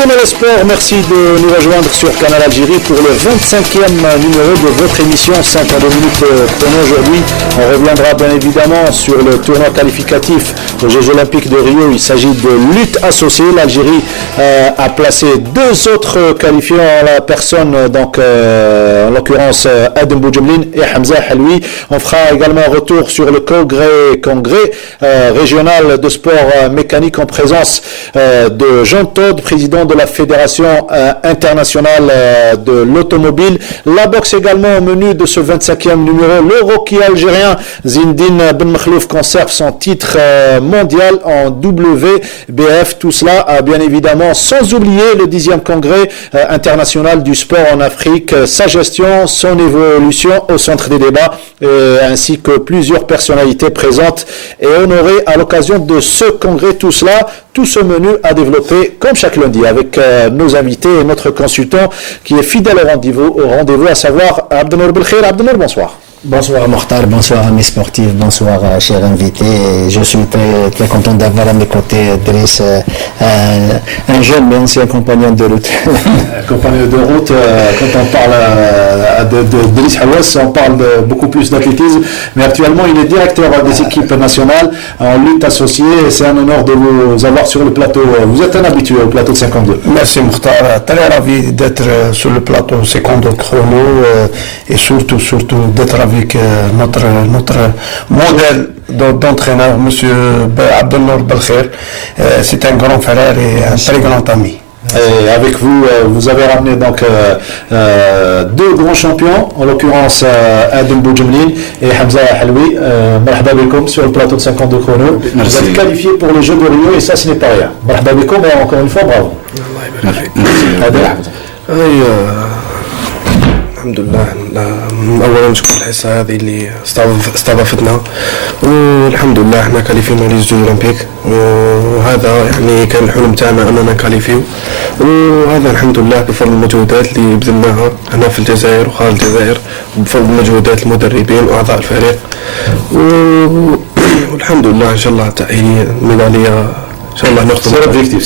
aimez le sport, merci de nous rejoindre sur Canal Algérie pour le 25e numéro de votre émission 52 minutes chrono. Aujourd'hui, on reviendra bien évidemment sur le tournoi qualificatif aux Jeux Olympiques de Rio. Il s'agit de lutte associée. L'Algérie a placé deux autres qualifiés en la personne, donc en l'occurrence Adem Boudjemline et Hamza Haloui. On fera également un retour sur le congrès régional de sport mécanique en présence de Jean Todt, président de la Fédération internationale de l'automobile. La boxe également au menu de ce 25e numéro. Le rookie algérien Zindine Ben Mkhlouf conserve son titre mondial en WBF. Tout cela, bien évidemment, sans oublier le 10e congrès international du sport en Afrique, sa gestion, son évolution au centre des débats, ainsi que plusieurs personnalités présentes et honorées à l'occasion de ce congrès. Tout cela, tout ce menu à développer comme chaque lundi avec nos invités et notre consultant qui est fidèle au rendez-vous, à savoir Abdenour Belkhair. Abdenour, bonsoir. Bonsoir Mokhtar, bonsoir amis sportifs, bonsoir chers invités. Je suis très content d'avoir à mes côtés Driss, un jeune mais ancien compagnon de route. Compagnon de route, quand on parle de Driss Hawass, on parle beaucoup plus d'athlétisme, mais actuellement il est directeur des équipes nationales en lutte associée et c'est un honneur de vous avoir sur le plateau. Vous êtes un habitué au plateau de 52. Merci Mokhtar, très ravi d'être sur le plateau 52 chrono et surtout d'être avec notre modèle d'entraîneur, M. Abdenour Belkhair. C'est un grand frère et un très grand ami. Et avec vous, vous avez ramené donc deux grands champions, en l'occurrence Adem Boudjemline et Hamza Haloui. Marhaba bikoum sur le plateau de 52 chrono. Vous êtes qualifiés pour les Jeux de Rio et ça, ce n'est pas rien. Marhaba bikoum et encore une fois, bravo. الحمد لله اولا نشكر الحصه هذه اللي استضافتنا والحمد لله احنا كاليفينا لي جوج اولمبيك وهذا يعني كان الحلم تاعنا اننا نكاليفيو وهذا الحمد لله بفضل المجهودات اللي بذلناها هنا في الجزائر وخارج الجزائر بفضل مجهودات المدربين واعضاء الفريق والحمد لله ان شاء الله تأهيل الميداليه. C'est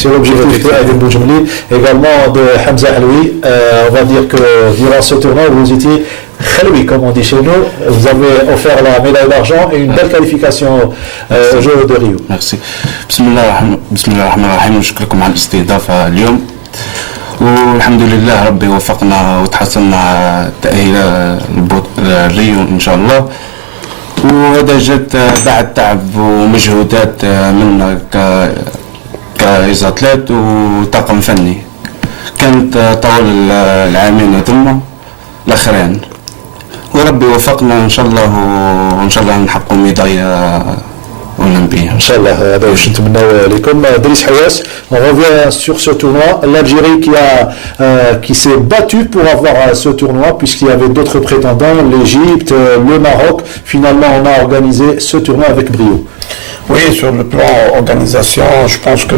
l'objectif d'Adem Boudjemline, également de Hamza Haloui. On va dire que durant ce tournoi, vous étiez Khaloui, comme on dit chez nous. Vous avez offert la médaille d'argent et une belle qualification aux Jeux de Rio. Merci. Bismillahirrahmanirrahim. نشكركم على الاستضافة اليوم. والحمد لله ربي وفقنا وتحصلنا تأهيل ريو إن شاء الله. وهذا جات بعد تعب ومجهودات منا كإزاتلات وطاقم فني كانت طول العامين هذوما الأخرين وربي وفقنا إن شاء الله وإن شاء الله نحققوا ميدالية olympique. Inch'Allah, Driss Hawass, on revient sur ce tournoi. L'Algérie qui s'est battue pour avoir ce tournoi, puisqu'il y avait d'autres prétendants, l'Égypte, le Maroc. Finalement, on a organisé ce tournoi avec brio. Oui, sur le plan organisation, je pense que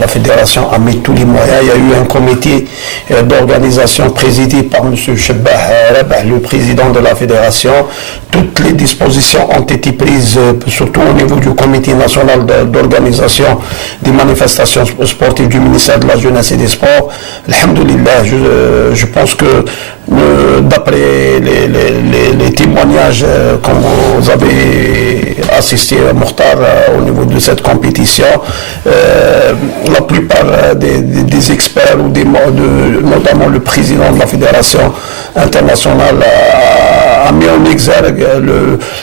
la fédération a mis tous les moyens. Il y a eu un comité d'organisation présidé par M. Chebbah Rabah, le président de la fédération. Toutes les dispositions ont été prises, surtout au niveau du comité national d'organisation des manifestations sportives du ministère de la Jeunesse et des Sports. Alhamdoulilah, je pense que d'après les témoignages quand vous avez assisté à Mokhtar au niveau de cette compétition, la plupart des experts ou notamment le président de la fédération internationale a mis en exergue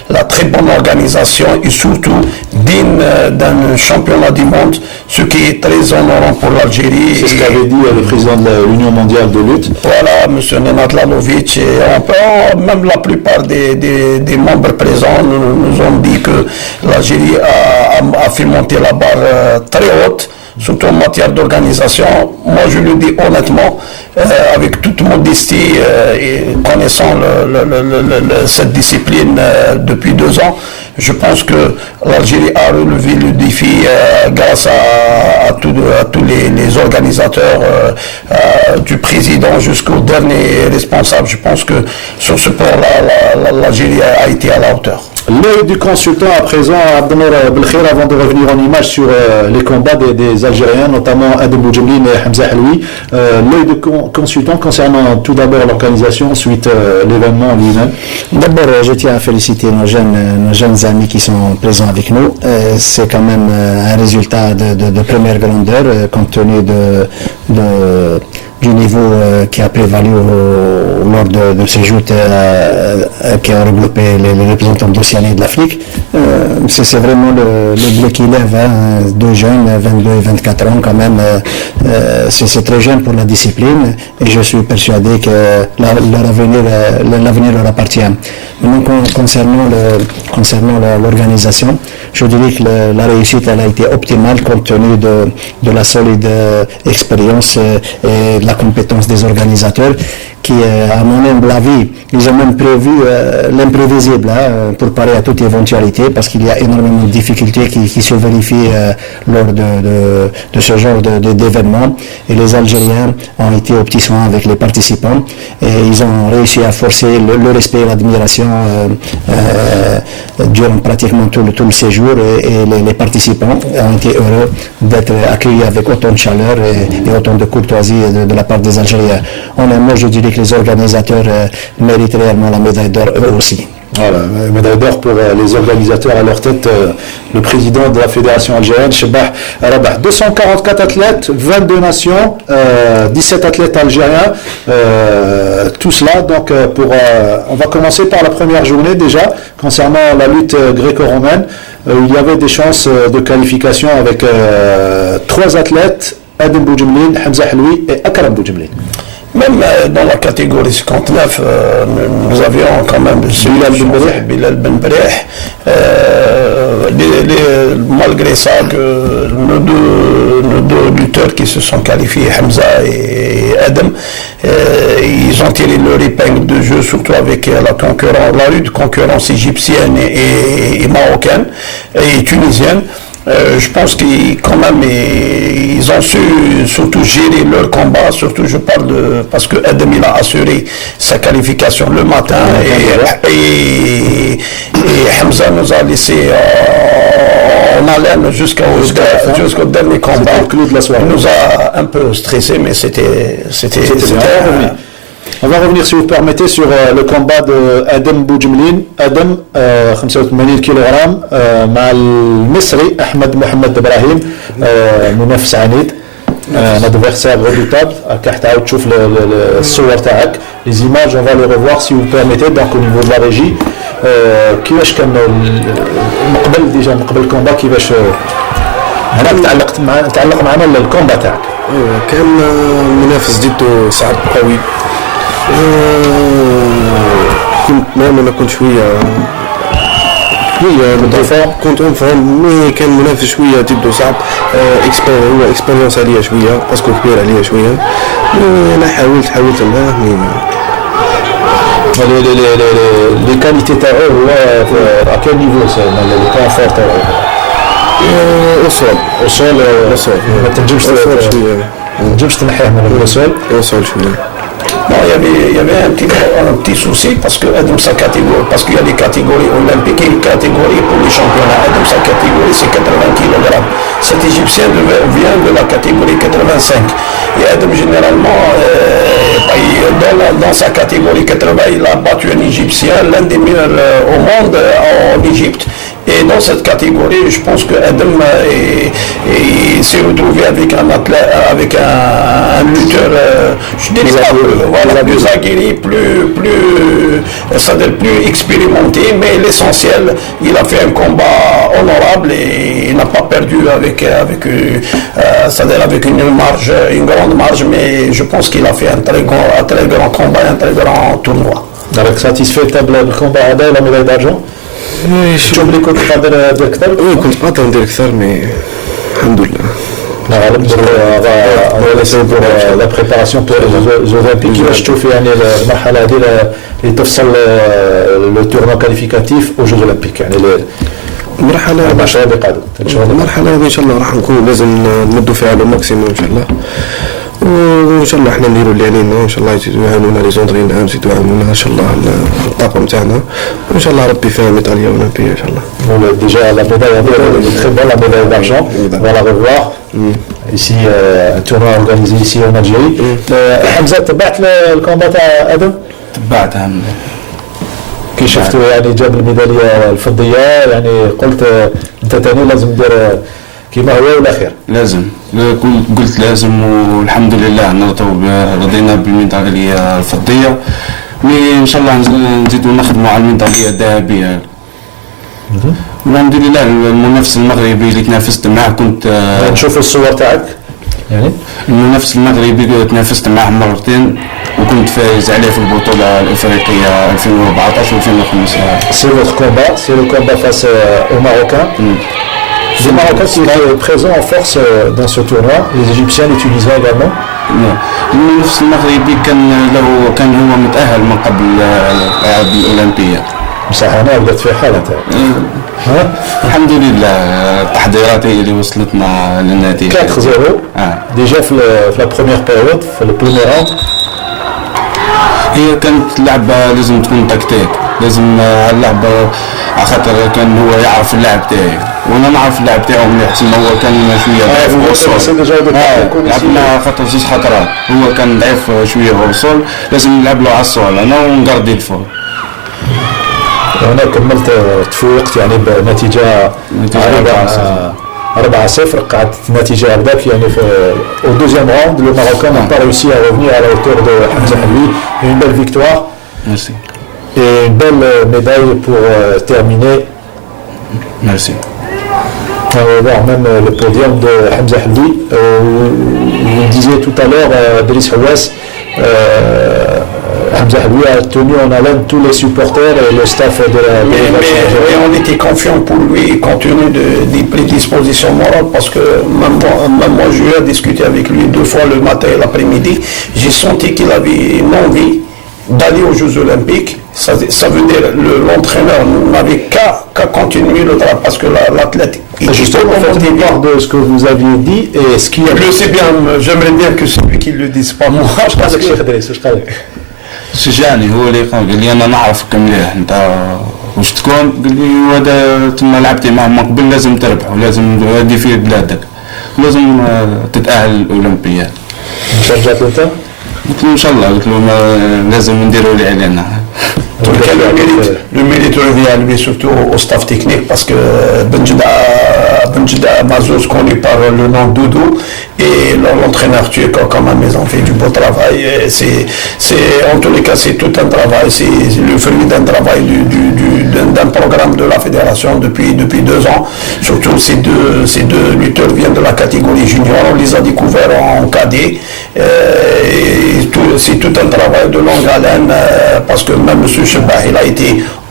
la très bonne organisation et surtout digne d'un championnat du monde, ce qui est très honorant pour l'Algérie. C'est ce qu'avait dit le président de l'Union mondiale de lutte. Voilà, M. Nenad Lalovic, et même la plupart des membres présents nous ont dit que l'Algérie a fait monter la barre très haute, surtout en matière d'organisation. Moi, je le dis honnêtement, avec toute modestie et connaissant cette discipline depuis 2 ans, je pense que l'Algérie a relevé le défi grâce à tous les organisateurs, du président jusqu'au dernier responsable. Je pense que sur ce plan-là, l'Algérie a été à la hauteur. L'œil du consultant à présent, Abdelnour Belkhir, avant de revenir en image sur les combats des Algériens, notamment Adem Boudjemline et Hamza Haloui. L'œil du consultant concernant tout d'abord l'organisation suite l'événement lui-même. D'abord, je tiens à féliciter nos jeunes amis qui sont présents avec nous. C'est quand même un résultat de première grandeur compte tenu du niveau qui a prévalu lors de ces joutes qui ont regroupé les représentants d'Océanie et de l'Afrique. C'est vraiment le bleu qui lève, hein, deux jeunes, 22 et 24 ans quand même. C'est très jeune pour la discipline et je suis persuadé que l'avenir leur appartient. Maintenant, concernant l'organisation, je dirais que la réussite elle a été optimale compte tenu de la solide expérience et de la compétence des organisateurs qui, à mon humble avis, ils ont même prévu l'imprévisible pour parer à toute éventualité parce qu'il y a énormément de difficultés qui se vérifient lors de ce genre d'événements et les Algériens ont été aux petits soins avec les participants et ils ont réussi à forcer le respect et l'admiration durant pratiquement tout le séjour et les participants ont été heureux d'être accueillis avec autant de chaleur et autant de courtoisie de la part des Algériens. En un mot, je dirais que les organisateurs méritent réellement la médaille d'or eux aussi. Voilà, médaille d'or pour les organisateurs, à leur tête le président de la fédération algérienne, Chebbah Rabah. 244 athlètes, 22 nations, 17 athlètes algériens, tout cela. Donc on va commencer par la première journée déjà, concernant la lutte gréco-romaine, où il y avait des chances de qualification avec 3 athlètes, Adem Boudjemline, Hamza Haloui et Akram Boudjemline. Même dans la catégorie 59, nous avions quand même Bilal Ben Breh. Malgré ça, nos deux lutteurs qui se sont qualifiés, Hamza et Adem, ils ont tiré leur épingle de jeu, surtout avec la rude concurrence égyptienne et marocaine et tunisienne. Je pense qu'ils quand même ils ont su surtout gérer leur combat, surtout je parle parce que Adem il a assuré sa qualification le matin et Hamza nous a laissé en haleine jusqu'au dernier combat. Il nous a un peu stressé, mais c'était On va revenir, si vous permettez, sur le combat de Adem Boudjemline. Adem, 85 kg, مع المصري أحمد محمد إبراهيم, منافس عنيد, un adversaire redoutable. راك تعاود تشوف الصور تاعك, les images, on va les revoir si vous permettez. Donc au niveau de la régie, كيفاش كان قبل الكومبا, كيفاش هناك تعلق معنا الكومبا تاعك. ايوه, كان منافس ضده صعب قوي. أنا كنت شوية كنت انفهم مي كان منافس شوية ضده صعب. هو اكسبيريونس عليا شوية, باسكو كبير عليا شوية. أنا حاولت معاه. Les qualités تاعو هو à quel niveau ça, les points forts تاعو؟ وصول ما تنجمش تنحيه من وصول شوية. Non, il y avait un petit souci parce que Adem, sa catégorie, parce qu'il y a des catégories olympiques et une catégorie pour les championnats. Adem, sa catégorie, c'est 80 kg. Cet Égyptien vient de la catégorie 85. Et Adem, généralement, dans sa catégorie 80, il a battu un Égyptien, l'un des meilleurs au monde en Égypte. Et dans cette catégorie, je pense que Adem s'est retrouvé avec un athlète, avec un lutteur, je dirais pas plus aguerri, plus expérimenté, mais l'essentiel, il a fait un combat honorable et il n'a pas perdu avec une grande marge, mais je pense qu'il a fait un très grand combat, un très grand tournoi. Donc satisfait le combat et la médaille d'argent? شو اللي كنت قادر ندير اكثر؟ كنت قادر ندير اكثر, مي الحمد لله. لا بريباراسيون بور لي اولمبيك, كيفاش تشوفي يعني المرحله هذه اللي تفصل لو تورنو كاليفيكاتيف او جوز اولمبيك, يعني المرحله 10 اللي قادم؟ المرحله هذه ان شاء الله راح نكون لازم نمدوا فيها لو ماكسيموم ان شاء الله, وان شاء الله احنا نديروا اللي علينا وان شاء الله يزيدوا يعاونونا لي زونترين نعم يزيدوا يعاونونا ان شاء الله الطاقم تاعنا وان شاء الله ربي فيها ميداليه اولمبيه ان شاء الله. Déjà la médaille est très bonne, la médaille d'argent, on va la revoir. Ici, un tournoi organisé ici en Algérie. Hamza, تبعت الكومبات تاع ادم؟ تبعتها كي شفتوا يعني جاب الميداليه الفضيه يعني قلت انت تاني لازم دير كيما هو ولا خير. لازم قلت لازم والحمد لله رضينا بالميداليه الفضيه ان شاء الله نزيدوا نخدموا على الميداليه الذهبيه. الحمد لله المنافس المغربي اللي تنافست معه كنت نشوف الصور تاعك يعني المنافس المغربي تنافست معه مرتين وكنت فايز عليه في البطوله الافريقيه 2014 و 2015. C'est votre combat, c'est le combat face aux Marocains. Des Marocains qui étaient présents en force dans ce tournoi, les Égyptiens l'utilisaient également. المنافس المغربي كان هو متأهل من قبل الألعاب الأولمبية. بصح هنا بدات في حالة انت. الحمد لله التحضيرات هي اللي وصلتنا للنتيجة. 4-0 ديجا في لا بروميير بيريود في البريمير راوند. هي كانت لعبة لازم تكون تكتيك، لازم اللعبة على خاطر كان هو يعرف اللعب تاعي وانا نعرف اللعب تاعو مليح، تسمى هو كان شوية ضعيف في الوصول. لعبنا خاطر زوج خطرات، هو كان ضعيف شوية في الوصول، لازم نلعب له على الصول انا ونقردي الفول. هنا كملت تفوقت يعني بنتيجة 4-0 قعدت النتيجة هكذاك يعني au deuxième round le Marocain n'a pas réussi à revenir à la hauteur de Hamza Helloui. Une belle victoire. Merci. Et une belle médaille pour terminer. Merci. On va voir même le podium de Hamza Helloui. Vous disiez tout à l'heure, Driss Houass, Hamza Helloui a tenu en haleine tous les supporters et le staff de la délégation. Mais on était confiant pour lui compte tenu des prédispositions morales parce que même moi j'ai eu à discuter avec lui 2 fois le matin et l'après-midi. J'ai senti qu'il avait une envie d'aller aux Jeux Olympiques. Ça veut dire l'entraîneur n'avait qu'à continuer le travail parce que l'athlète... Justement, faites part de ce que vous aviez dit et ce qui... Je sais bien, j'aimerais bien que c'est lui qui le dise, pas moi. شجعني هو اللي قال لي انا نعرفك مليح انت واش تكون، قال لي هذا تما لعبتي معه من قبل لازم تربح ولازم تودي في بلادك ولازم تتأهل الأولمبياد. شجعت انت؟ قلت له ان شاء الله، قلت له لازم نديروا اللي علينا. Le mérite revient à lui, surtout au staff technique, parce que Benjida Mazouz, connu par le nom Doudou, et l'entraîneur turc, comme à maison, fait du beau travail. En tous les cas, c'est tout un travail, c'est le fruit d'un travail d'un programme de la fédération depuis 2 ans. Surtout, ces deux lutteurs viennent de la catégorie junior, on les a découverts en cadet. C'est tout un travail de longue haleine, parce que même M. Chebah, il a été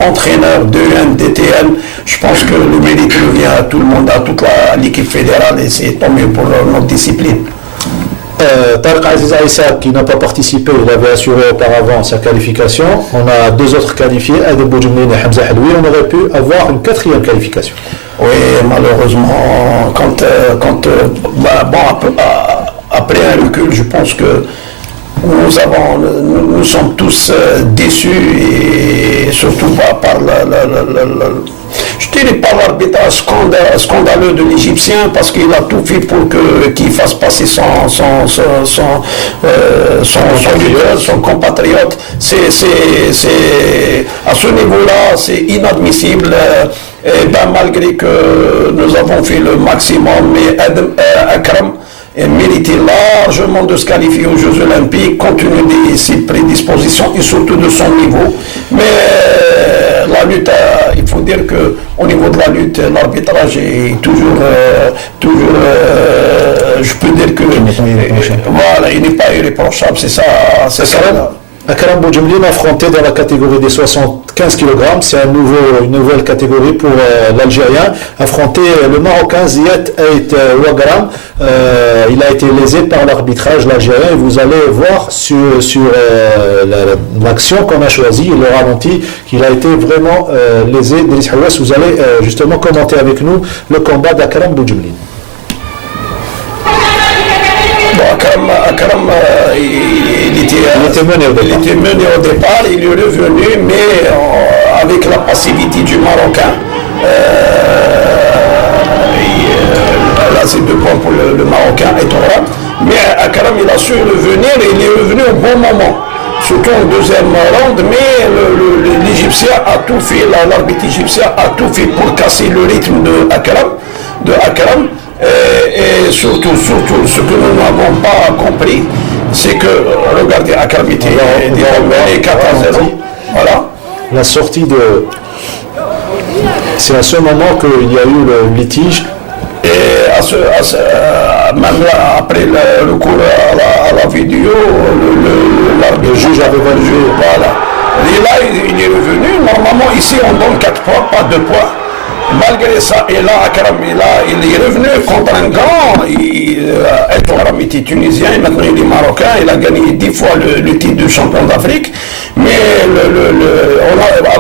entraîneur de DTN. Je pense que le mérite revient à tout le monde, à toute l'équipe fédérale, et c'est tant mieux pour notre discipline. Tariq Aziz Aïssa, qui n'a pas participé, il avait assuré auparavant sa qualification. On a 2 autres qualifiés, Adem Boudjemlin et Hamza Helloui. On aurait pu avoir une 4e qualification. Oui, malheureusement, après un recul, je pense que nous sommes tous déçus, et surtout par je dirais pas l'arbitrage scandaleux de l'Égyptien, parce qu'il a tout fait pour qu'il fasse passer son compatriote. À ce niveau-là, c'est inadmissible. Et malgré que nous avons fait le maximum, mais Akram méritait largement de se qualifier aux Jeux Olympiques compte tenu de ses prédispositions et surtout de son niveau. Mais la lutte, il faut dire qu'au niveau de la lutte, l'arbitrage est toujours je peux dire que voilà, il n'est pas irréprochable, c'est ça. Akram Boudjemlin affronté dans la catégorie des 75 kg, c'est une nouvelle catégorie pour l'Algérien, affronté le Marocain Ziad Ait Wagram. Il a été lésé par l'arbitrage l'Algérien, et vous allez voir sur l'action qu'on a choisie, le ralenti, qu'il a été vraiment lésé. Driss Houass, vous allez justement commenter avec nous le combat d'Akram Boudjemlin. Bon, Akram, il était mené au départ. Il était mené au départ, il est revenu, mais avec la passivité du Marocain. Là, c'est 2 points pour le Marocain et 3. Mais Akram, il a su revenir et il est revenu au bon moment. Surtout en deuxième round, mais l'Égyptien a tout fait, l'arbitre égyptien a tout fait pour casser le rythme de Akram. Et surtout, ce que nous n'avons pas compris, c'est que, regardez, Akram était mené 4-0. Voilà. La sortie de... C'est à ce moment qu'il y a eu le litige. Et même là, après le recours à la vidéo, le juge avait validé. Voilà. Et là, il est revenu. Normalement, ici, on donne 4 points, pas 2 points. Malgré ça, et là, Akram, il est revenu contre un grand. Akram était tunisien, et maintenant il est marocain. Il a gagné 10 fois le titre de champion d'Afrique. Mais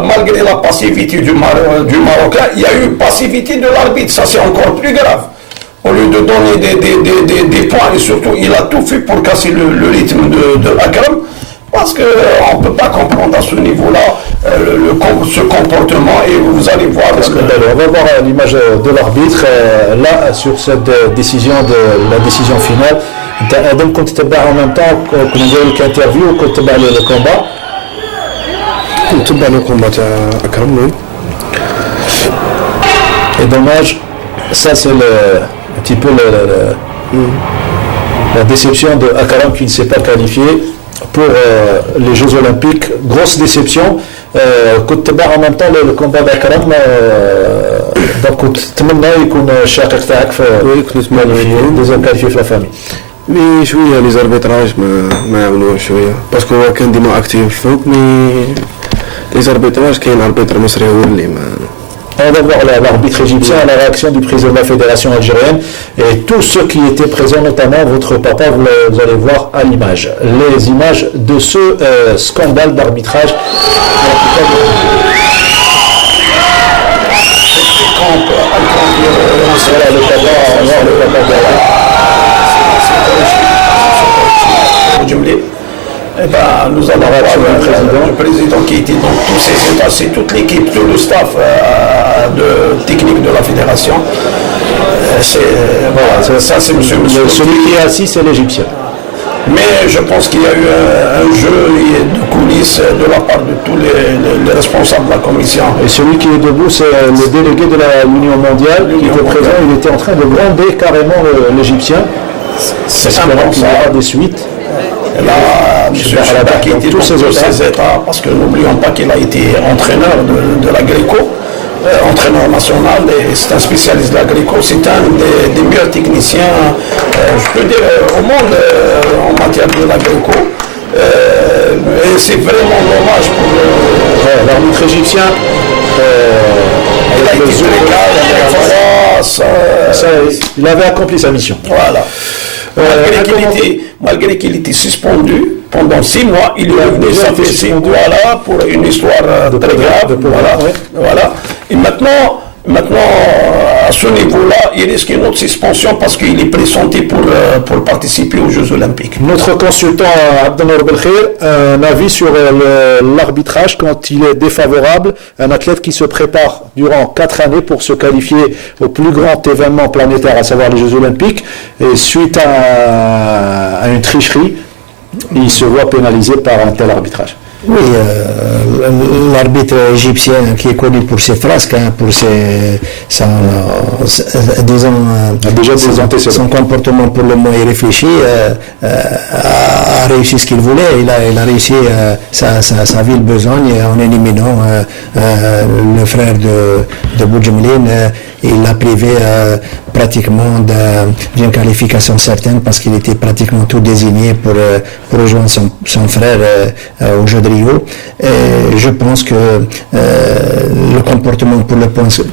malgré la passivité du Marocain, il y a eu passivité de l'arbitre. Ça, c'est encore plus grave. Au lieu de donner des points, et surtout, il a tout fait pour casser le rythme de Akram. Parce qu'on ne peut pas comprendre à ce niveau-là ce comportement, et vous allez voir. On va voir l'image de l'arbitre là sur cette décision, la décision finale. Adam, quand tu en même temps qu'on voit l'interview, quand tu le combat. Quand tu le combat à Akram, oui. Et dommage, ça c'est un petit peu la déception de Akram qui ne s'est pas qualifié pour les Jeux Olympiques. Grosse déception. Quand tu en même temps le combat d'Akram, donc tu يكون الشاقق تاعك في qualifié في la famille. مي شويه لي زاربيتراج ما يعاونوش شويه باسكو هو كان ديما اكتيف فوق مي لي زاربيتراج كاين اربيتر مصري هو اللي ما. On va voir l'arbitre égyptien, la réaction du président de la fédération algérienne et tous ceux qui étaient présents, notamment votre papa, vous allez voir à l'image. Les images de ce scandale d'arbitrage. Voilà le papa, Eh ben, nous allons voir le président qui était dans tous ces états, c'est toute l'équipe, tout le staff technique de la fédération. Ça c'est monsieur. Celui qui est assis, c'est l'Égyptien. Mais je pense qu'il y a eu un jeu de coulisses de la part de tous les responsables de la commission. Et celui qui est debout, c'est le délégué de l'Union mondiale qui était présent. Il était en train de gronder carrément l'Égyptien. C'est important. Il y aura des suites. Et là, M. Chabak qui était dans tous ces états, parce que n'oublions pas qu'il a été entraîneur de la Gréco, entraîneur national, et c'est un spécialiste de la Gréco, c'est un des meilleurs techniciens, je peux dire, au monde en matière de la Gréco. Et c'est vraiment dommage pour l'arbitre égyptien. Il a été il avait accompli sa mission. Voilà. Malgré qu'il était suspendu pendant 6 mois, il est revenu, ça fait 6 mois là pour une histoire très grave. Voilà. Et maintenant, à ce niveau-là, il risque une autre suspension parce qu'il est pressenti pour participer aux Jeux Olympiques. Notre consultant Abdelnour Belkhir, un avis sur l'arbitrage quand il est défavorable. Un athlète qui se prépare durant 4 années pour se qualifier au plus grand événement planétaire, à savoir les Jeux Olympiques, et suite à une tricherie, il se voit pénalisé par un tel arbitrage. Oui, l'arbitre égyptien qui est connu pour ses frasques, pour son comportement pour le moins irréfléchi, a réussi ce qu'il voulait. Il a réussi sa ville Besogne en éliminant le frère de Boudjemline. Il l'a privé pratiquement d'une qualification certaine parce qu'il était pratiquement tout désigné pour rejoindre son frère au jeu de Rio. Et je pense que le comportement pour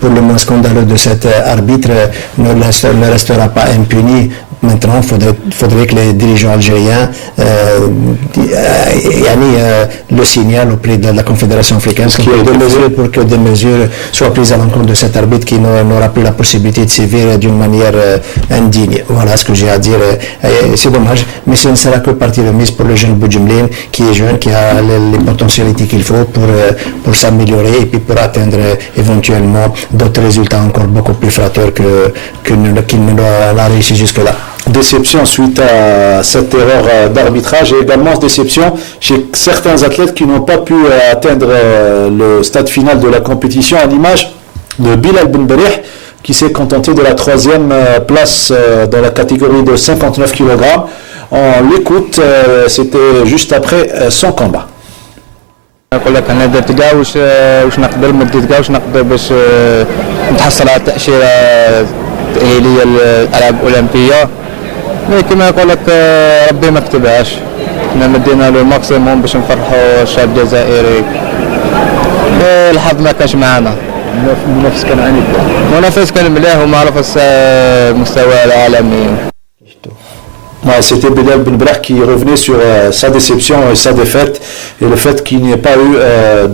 le moins scandaleux de cet arbitre ne restera pas impuni Maintenant, il faudrait que les dirigeants algériens le signalent auprès de la Confédération africaine pour que des mesures soient prises à l'encontre de cet arbitre qui n'aura plus la possibilité de sévir d'une manière indigne. Voilà ce que j'ai à dire. C'est dommage, mais ce ne sera que partie remise pour le jeune Boudjemline qui est jeune, qui a les potentialités qu'il faut pour s'améliorer et puis pour atteindre éventuellement d'autres résultats encore beaucoup plus flatteurs qu'il ne l'a réussi jusque-là. Déception suite à cette erreur d'arbitrage et également déception chez certains athlètes qui n'ont pas pu atteindre le stade final de la compétition, à l'image de Bilal Ben Berih qui s'est contenté de la 3e place dans la catégorie de 59 kg. On l'écoute, c'était juste après son combat. نقول لك انا درت كاع واش نقدر مديت كاع واش نقدر باش نتحصل على تاشيره تاهيليه للالعاب الاولمبيه، لكن ما نقول لك ربي ما كتبهاش. حنا مدينا لو ماكسيموم باش نفرحوا الشعب الجزائري. الحظ ما كانش معنا. المنافس كان عنيف. المنافس كان مليح ومعروف المستوى العالمي. C'était Bilal Ben Berih qui revenait sur sa déception et sa défaite et le fait qu'il n'y ait pas eu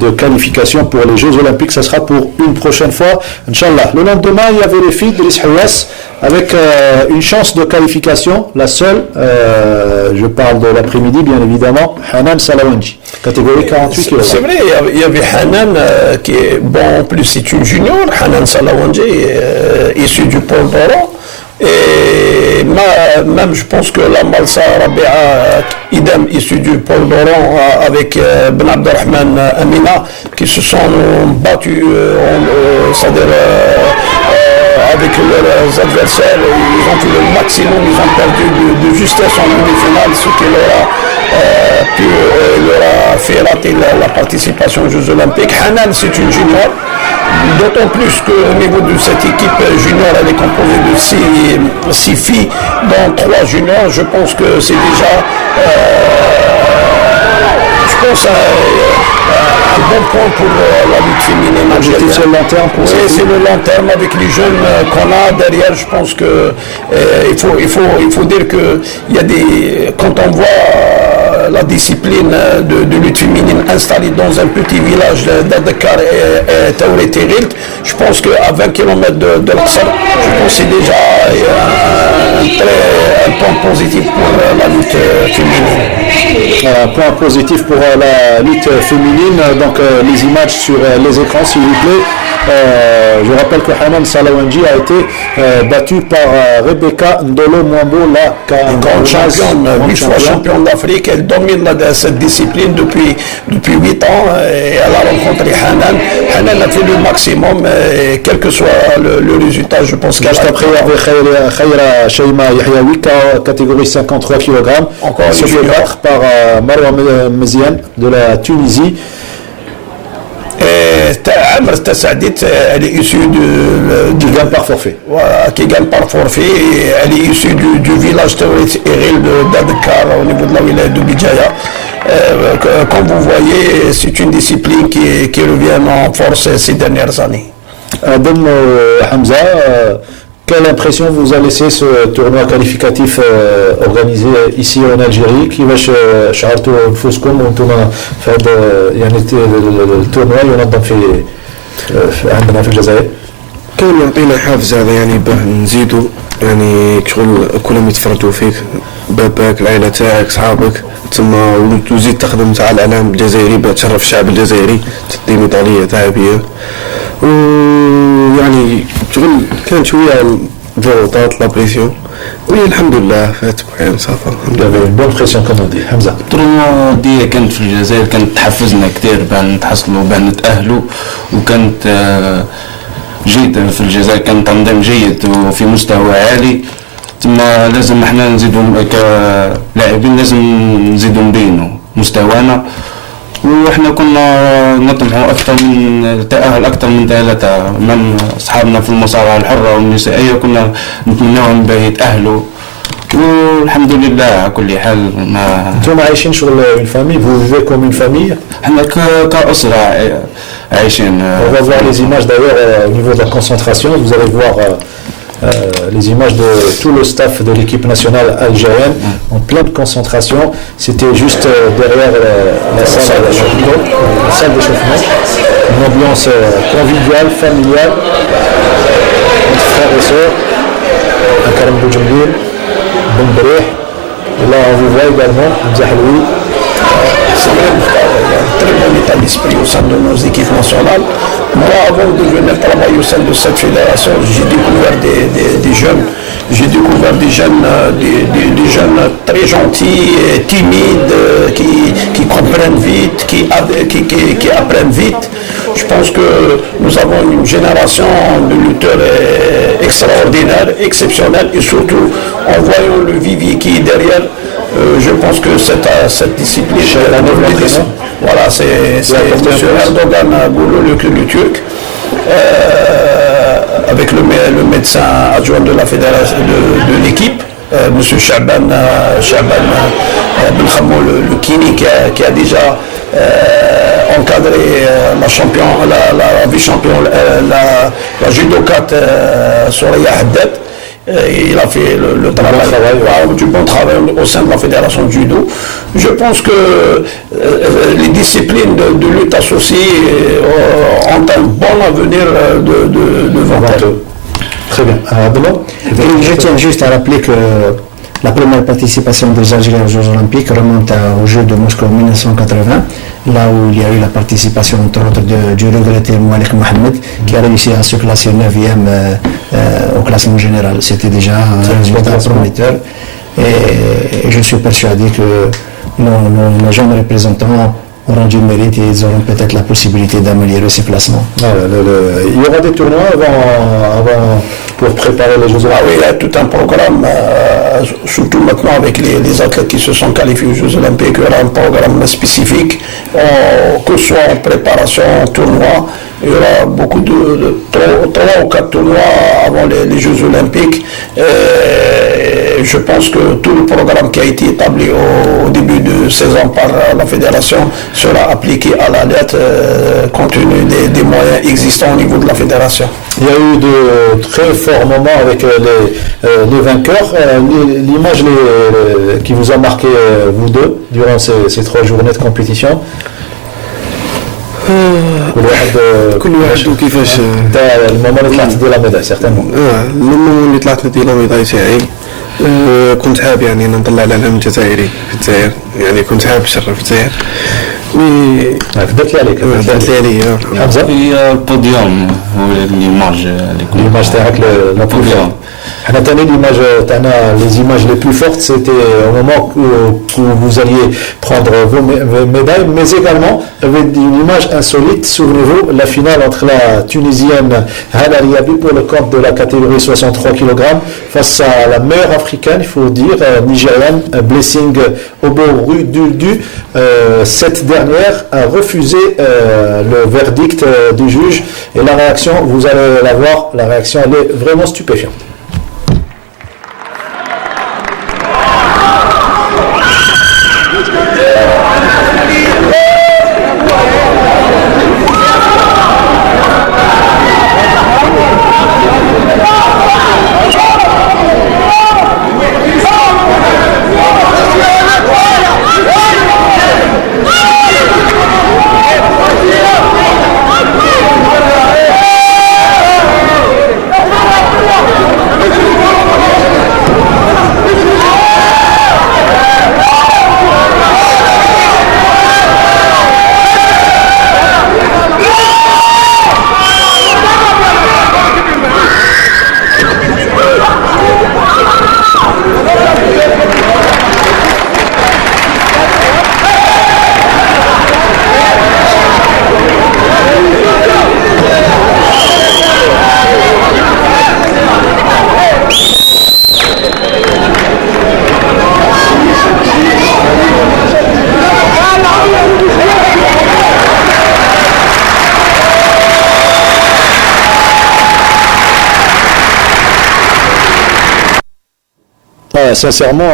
de qualification pour les Jeux Olympiques. Ça sera pour une prochaine fois, Inch'Allah. Le lendemain, il y avait les filles de l'Ishaouas avec une chance de qualification, la seule, je parle de l'après-midi bien évidemment, Hanan Salawanji, catégorie 48 kg. C'est vrai, il y avait Hanan qui est, bon en plus c'est une junior, Hanan Salawanji, issue du pôle d'Oran. Et même je pense que la Malsa Rabia, idem issu du pôle d'Oran avec Ben Abdelrahman Amina, qui se sont battus, c'est-à-dire avec leurs adversaires, ils ont fait le maximum, ils ont perdu de justesse en demi-finale, ce qui leur a fait rater la participation aux Jeux Olympiques. Hanan, c'est une junior. D'autant plus qu'au niveau de cette équipe junior, elle est composée de 6 filles, dont 3 juniors. Je pense que c'est déjà un bon point pour la lutte féminine. Objectif sur le long terme pour c'est le long terme avec les jeunes qu'on a derrière. Je pense que il faut dire que il y a quand on voit la discipline de lutte féminine installée dans un petit village d'Adakar et Taouré Terilt, je pense qu'à 20 km de l'Aksar, je pense que c'est déjà un point positif pour la lutte féminine. Un point positif pour la lutte féminine, donc les images sur les écrans s'il vous plaît. Je rappelle que Hanan Salawanji a été battue par Rebecca Ndolo Mwambo, la grande championne, 8 fois championne d'Afrique. Elle domine cette discipline depuis 8 ans et elle a rencontré Hanan. Hanan a fait le maximum, et quel que soit le résultat, je pense qu'elle juste après il y avait Khaira Shaima Yahyaoui, catégorie 53 kg, encore se fait battre par Marwa Meziane de la Tunisie. Amr Tassadit, elle est issue qui gagne par forfait. Voilà, qui gagne par forfait. Elle est issue du village terroriste Eril d'Adkar au niveau de la wilaya de Bijaya. Comme vous voyez, c'est une discipline qui revient en force ces dernières années. Adam Hamza, quelle impression vous a laissé ce tournoi qualificatif organisé ici en Algérie qui va شعرتوا نفوسكم وانتم في هذا يعني التورنوا ينظم في عندنا في الجزائر؟ كان يعطينا حافز هذا يعني باه نزيدوا يعني شغل كلهم يتفرجوا فيك، باباك، العائله تاعك، صحابك، تما وزيد تخدم تاع الاعلام الجزائري باه تشرف الشعب الجزائري، تعطي ميداليه ذهبيه. ويعني شغل كان شويه ضغوطات لا بريسيون، والحمد لله فات يعني صافا الحمد لله. بون بريسيون كما دي حمزه. التورنوا دي كانت في الجزائر كانت تحفزنا كثير باه نتحصلوا باه نتاهلوا، وكانت جيدة في الجزائر، كان تنظيم جيد وفي مستوى عالي. ثم لازم احنا نزيدوا كلاعبين لازم نزيدوا نبينوا مستوانا، واحنا كنا نطمحوا اكثر من تأهل اكثر من 3 من اصحابنا في المصارعة الحرة والنسائية كنا نتمناهم باه يتأهلوا، والحمد لله على كل حال. ما انتم عايشين شغل une famille, vous vivez comme une famille. احنا كأسرة عايشين. On va voir les images d'ailleurs au niveau de la concentration, vous allez voir les images de tout le staff de l'équipe nationale algérienne en pleine concentration. C'était juste derrière la salle d'échauffement. Une ambiance conviviale, familiale, entre frères et sœurs. Karim Boudjembil, Boumbrih. Et là, on vous voit également, Mzahaloui. C'est vrai, il y a un très bon état d'esprit au sein de nos équipes nationales. Moi, avant de venir travailler au sein de cette fédération, j'ai découvert des jeunes. J'ai découvert des jeunes très gentils, timides, qui comprennent vite, qui apprennent vite. Je pense que nous avons une génération de lutteurs extraordinaires, exceptionnels, et surtout en voyant le vivier qui est derrière. Je pense que cette discipline, voilà, c'est M. Erdogan Goulou, le Turc, avec le médecin adjoint de la fédération de l'équipe, M. Shaban Belkhamou, le Kini, qui a déjà encadré la vice-champion, la judokate Soraya Haddad. Il a fait le travail, du bon travail au sein de la fédération de judo. Je pense que les disciplines de lutte associées ont un bon avenir devant eux. Très bien. Je tiens juste à rappeler que la première participation des Algériens aux Jeux Olympiques remonte aux Jeux de Moscou en 1980, là où il y a eu la participation entre autres du regretté Moualek Mohamed, qui a réussi à se classer 9e au classement général. C'était déjà un résultat prometteur et je suis persuadé que nos jeunes représentants auront du mérite et ils auront peut-être la possibilité d'améliorer ces classements. Il y aura des tournois avant pour préparer les Jeux Olympiques. Ah oui, il y a tout un programme, surtout maintenant avec les athlètes qui se sont qualifiés aux Jeux Olympiques, il y aura un programme spécifique, que ce soit en préparation, en tournoi. Il y aura beaucoup de 3 ou 4 tournois avant les Jeux Olympiques. Je pense que tout le programme qui a été établi au début de saison par la fédération sera appliqué à la lettre compte tenu des moyens existants au niveau de la fédération. Il y a eu de très forts moments avec les vainqueurs. L'image qui vous a marqué, vous deux, durant ces 3 journées de compétition. كل واحد وكيفاش المومون اللي طلعت ديال لا ميداي سيغتانمون المومون اللي طلعت ديال لا ميداي تاعي كنت حاب يعني نطلع العلم الجزائري في الجزائر يعني كنت حاب نشرف الجزائر درت لي عليك حمزه هي البوديوم هو l'image تاعك la plus forte. حنا تاني l'image تاعنا les images les plus fortes c'était au moment où vous alliez prendre vos médailles, mais également avec une image insolite. Souvenez-vous, la finale entre la Tunisienne Hala Riabi pour le compte de la catégorie 63 kg face à la meilleure africaine, il faut dire, nigérienne, Blessing Oboruduldu. Cette dernière a refusé le verdict du juge et la réaction, vous allez la voir, la réaction elle est vraiment stupéfiante. Sincèrement,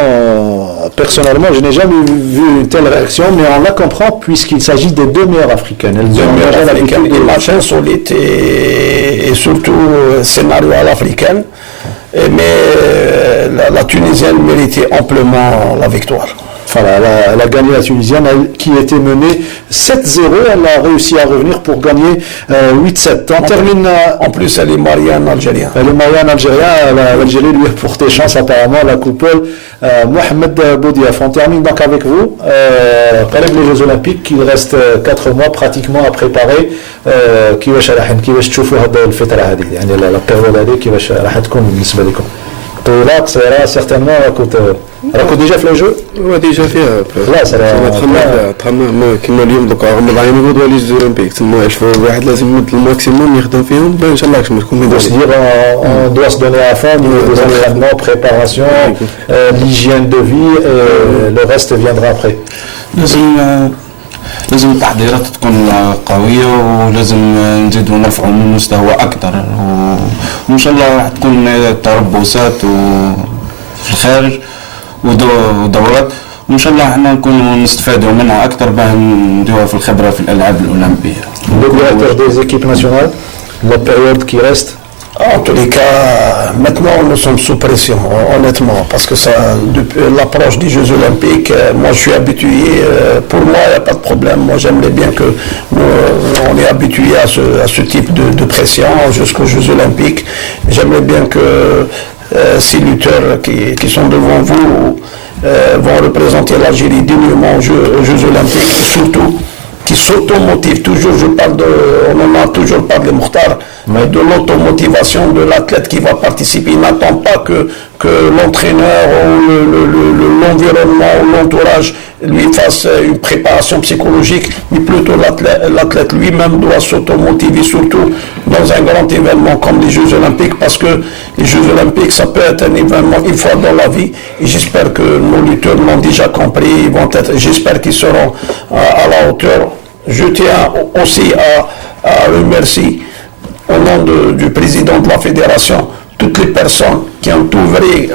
personnellement, je n'ai jamais vu une telle réaction, mais on la comprend puisqu'il s'agit des 2 meilleures africaines. Elles ont déjà l'habitude des matchs insolites et surtout scénario à l'africaine. mais la Tunisienne méritait amplement la victoire. Voilà, elle a gagné la Tunisienne qui était menée 7-0. Elle a réussi à revenir pour gagner 8-7. On termine. En plus, elle est mariée à un Algérien. Elle est mariée à un Algérien. L'Algérie lui a porté chance apparemment. La coupole Mohamed Boudiaf. On termine donc avec vous. Avec les Jeux Olympiques, il reste 4 mois pratiquement à préparer. كيفاش تشوفوا هذه الفترة هذه يعني البيريود هذه كيفاش راح تكون بالنسبة لكم؟ طويلة قصيرة سيغتينمون راكو ديجا في لي جو؟ ديجا فيها خلاص دخلنا كيما اليوم دوكا غمض عيني غدوة لي جوز اولمبيك تما الواحد لازم يمد الماكسيموم يخدم فيهم ان شاء الله باش ما تكون ميدالية. On doit se donner à fond niveau des entraînements, préparation, l'hygiène de vie et le reste viendra après. لازم التحضيرات تكون قوية ولازم نزيدوا نرفعوا من مستوى أكثر وإن شاء الله راح تكون تربصات في الخارج ودورات وإن شاء الله احنا نكونوا نستفادوا منها أكثر باه نديوها في الخبرة في الألعاب الأولمبية. Le directeur des équipes nationales, la période qui reste. En tous les cas, maintenant nous sommes sous pression, honnêtement, parce que ça, depuis l'approche des Jeux Olympiques, moi je suis habitué, pour moi il n'y a pas de problème, moi j'aimerais bien que on est habitué à ce type de pression jusqu'aux Jeux Olympiques. J'aimerais bien que ces lutteurs qui sont devant vous vont représenter l'Algérie dignement aux Jeux Olympiques, et surtout qui s'automotive toujours, on en a toujours parlé, Mokhtar, mais de l'automotivation de l'athlète qui va participer. Il n'attend pas que l'entraîneur ou l'environnement ou l'entourage lui fasse une préparation psychologique, mais plutôt l'athlète lui-même doit s'automotiver, surtout dans un grand événement comme les Jeux Olympiques, parce que les Jeux Olympiques, ça peut être un événement une fois dans la vie, et j'espère que nos lutteurs l'ont déjà compris, j'espère qu'ils seront à la hauteur. Je tiens aussi à remercier au nom du président de la fédération toutes les personnes qui ont œuvré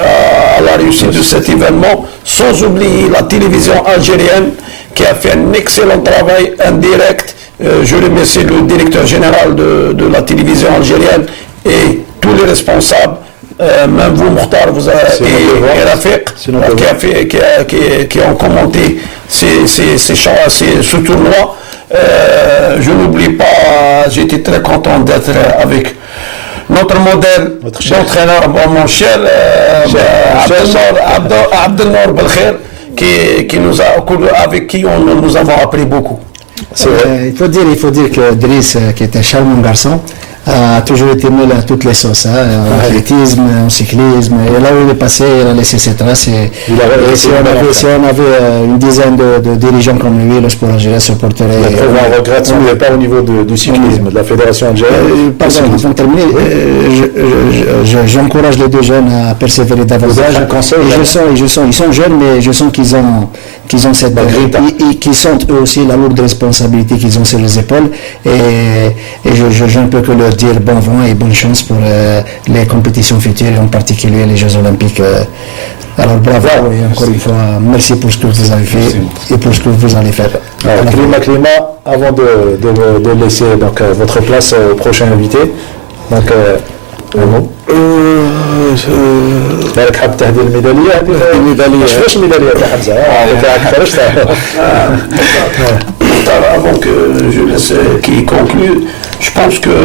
à la réussite de cet événement, sans oublier la télévision algérienne qui a fait un excellent travail indirect. Je remercie le directeur général de la télévision algérienne et tous les responsables, même vous Mokhtar, et Rafiq, qui ont commenté ce tournoi. Je n'oublie pas, j'étais très content d'être avec notre modèle d'entraîneur, mon cher Abdelnour Belkher, avec qui nous avons appris beaucoup. Il faut dire que Driss, qui est un charmant garçon, a toujours été mêlé à toutes les sauces, en athlétisme, en cyclisme, et là où il est passé, il a laissé ses traces. Si on avait une dizaine de dirigeants comme lui, le sport algérien se porterait. On regrette son départ au niveau du cyclisme, de la fédération algérienne. Pardon, avant de terminer, j'encourage les deux jeunes à persévérer davantage. Ils sont jeunes, mais je sens qu'ils ont cette grippe et qu'ils sentent eux aussi la lourde responsabilité qu'ils ont sur les épaules. Et je ne peux que leur dire bon vent et bonne chance pour les compétitions futures, en particulier les Jeux Olympiques. Alors bravo et encore une fois, merci pour ce que vous avez fait et pour ce que vous allez faire. Climat, avant de laisser donc, votre place au prochain invité, donc un mot. بالك حاب تهدي الميداليه هذه شفاش الميداليه تاع حمزه تاعك خرجت avant que je laisse qui conclue, je pense que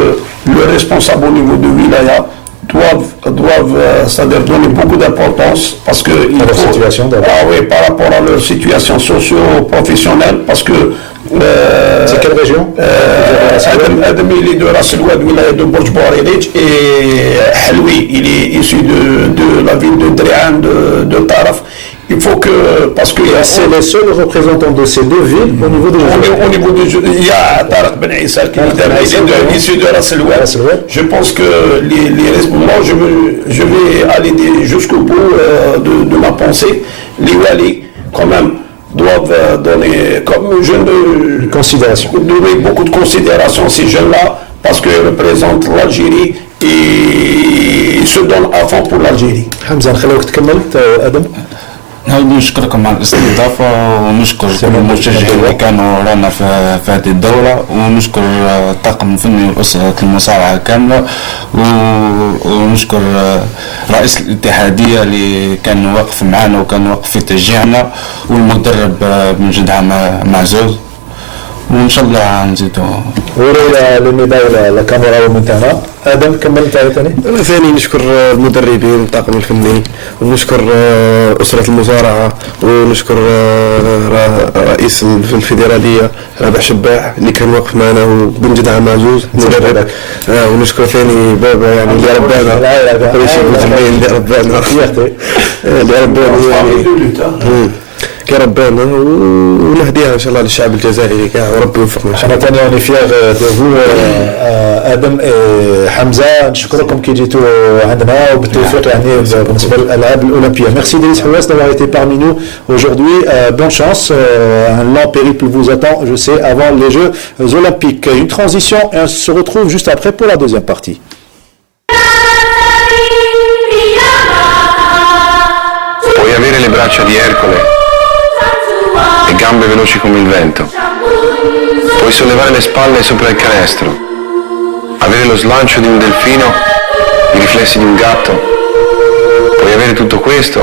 le responsable au niveau de Wilaya doivent c'est-à-dire donner beaucoup d'importance parce que par rapport à leur situation socio-professionnelle, parce que c'est quelle région? Adam il est de Ras El Oued, Wilaya de Bourj Bouarelij, et Helwi il est issu de la ville de Drian de Taraf. Il faut que, parce que c'est les seuls représentants de ces deux villes au niveau des Jeux. Au niveau des Jeux, il y a Tarek Ben Issa qui est issu de Ras El Oued. Je pense que moi je vais aller jusqu'au bout de ma pensée. Les Wali, quand même, doivent donner donner beaucoup de considération à ces jeunes-là, parce qu'ils représentent l'Algérie et ils se donnent à fond pour l'Algérie. Hamza, نخليوك تكمل Adam. نحب نشكركم على الاستضافة ونشكر كل المشجعين اللي كانوا رانا في هذه الدورة، ونشكر الطاقم الفني والأسرة المصارعة كاملة، ونشكر رئيس الاتحادية اللي كان واقف معنا وكان واقف في تشجيعنا، والمدرب بن جدعان معزوز، وإن شاء الله نزيدوا. ورا الميدايا الكاميرا ومن هنا ادم كملت على ثاني. انا ثاني نشكر المدربين الطاقم الفني، ونشكر اسره المصارعه، ونشكر رئيس الفيدراليه رابح شباح اللي كان واقف معنا، وبن جدعان معزوز مدرب. ونشكر ثاني بابا يعني اللي ربانا كل شيء متبين اللي ربانا اللي ربانا يعني كربانا، ونهديها ان شاء الله للشعب الجزائري كاع، وربي يوفقنا ان شاء الله. انا ثاني اوني فيغ دو فو ادم حمزه، نشكركم كي جيتوا عندنا وبالتوفيق يعني بالنسبه للالعاب الاولمبيه. Merci Denis Frouas d'avoir été parmi nous aujourd'hui. Bonne chance, un long périple vous attend, je sais, avant les Jeux olympiques. Une transition et on se retrouve juste après pour la deuxième partie. Puoi avere le braccia di Ercole e gambe veloci come il vento. Puoi sollevare le spalle sopra il canestro, avere lo slancio di un delfino, i riflessi di un gatto. Puoi avere tutto questo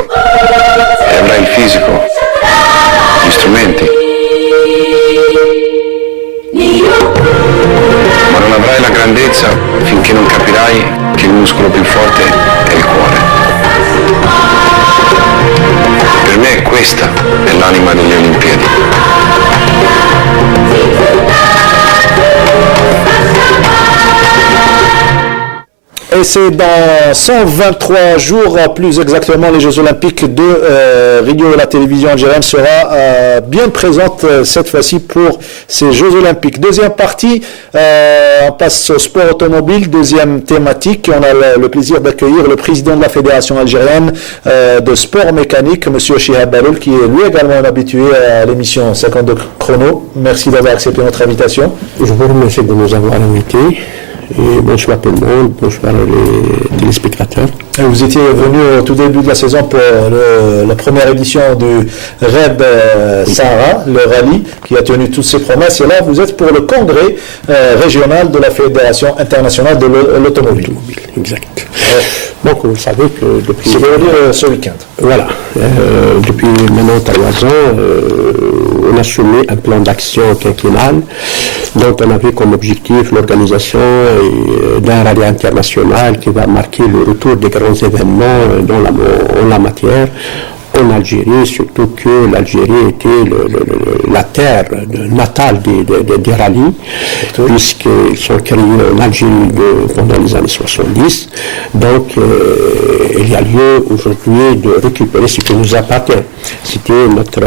e avrai il fisico, gli strumenti. Ma non avrai la grandezza finché non capirai che il muscolo più forte è il cuore. Per me questa è l'anima delle Olimpiadi. Et c'est dans 123 jours, plus exactement, les Jeux Olympiques de Rio. La télévision algérienne sera bien présente cette fois-ci pour ces Jeux Olympiques. Deuxième partie, on passe au sport automobile, deuxième thématique. On a le plaisir d'accueillir le président de la Fédération algérienne de sport mécanique, M. Chihab Baloul, qui est lui également un habitué à l'émission 52 Chrono. Merci d'avoir accepté notre invitation. Je vous remercie de nous avoir invités. Et bonsoir tout le monde, bonsoir les téléspectateurs. Vous étiez venu au tout début de la saison pour la première édition du REB Sahara, le rallye, qui a tenu toutes ses promesses. Et là, vous êtes pour le congrès régional de la Fédération internationale de l'automobile. Exact. Donc, vous savez que depuis... C'est pour dire ce week-end. Voilà. Depuis maintenant 3 ans, on a soumis un plan d'action quinquennal dont on avait comme objectif l'organisation d'un rallye international qui va marquer le retour des grands événements en la matière en Algérie, surtout que l'Algérie était la terre natale des rallyes, puisqu'ils sont créés en Algérie pendant les années 70. Donc, il y a lieu aujourd'hui de récupérer ce qui nous appartient. C'était notre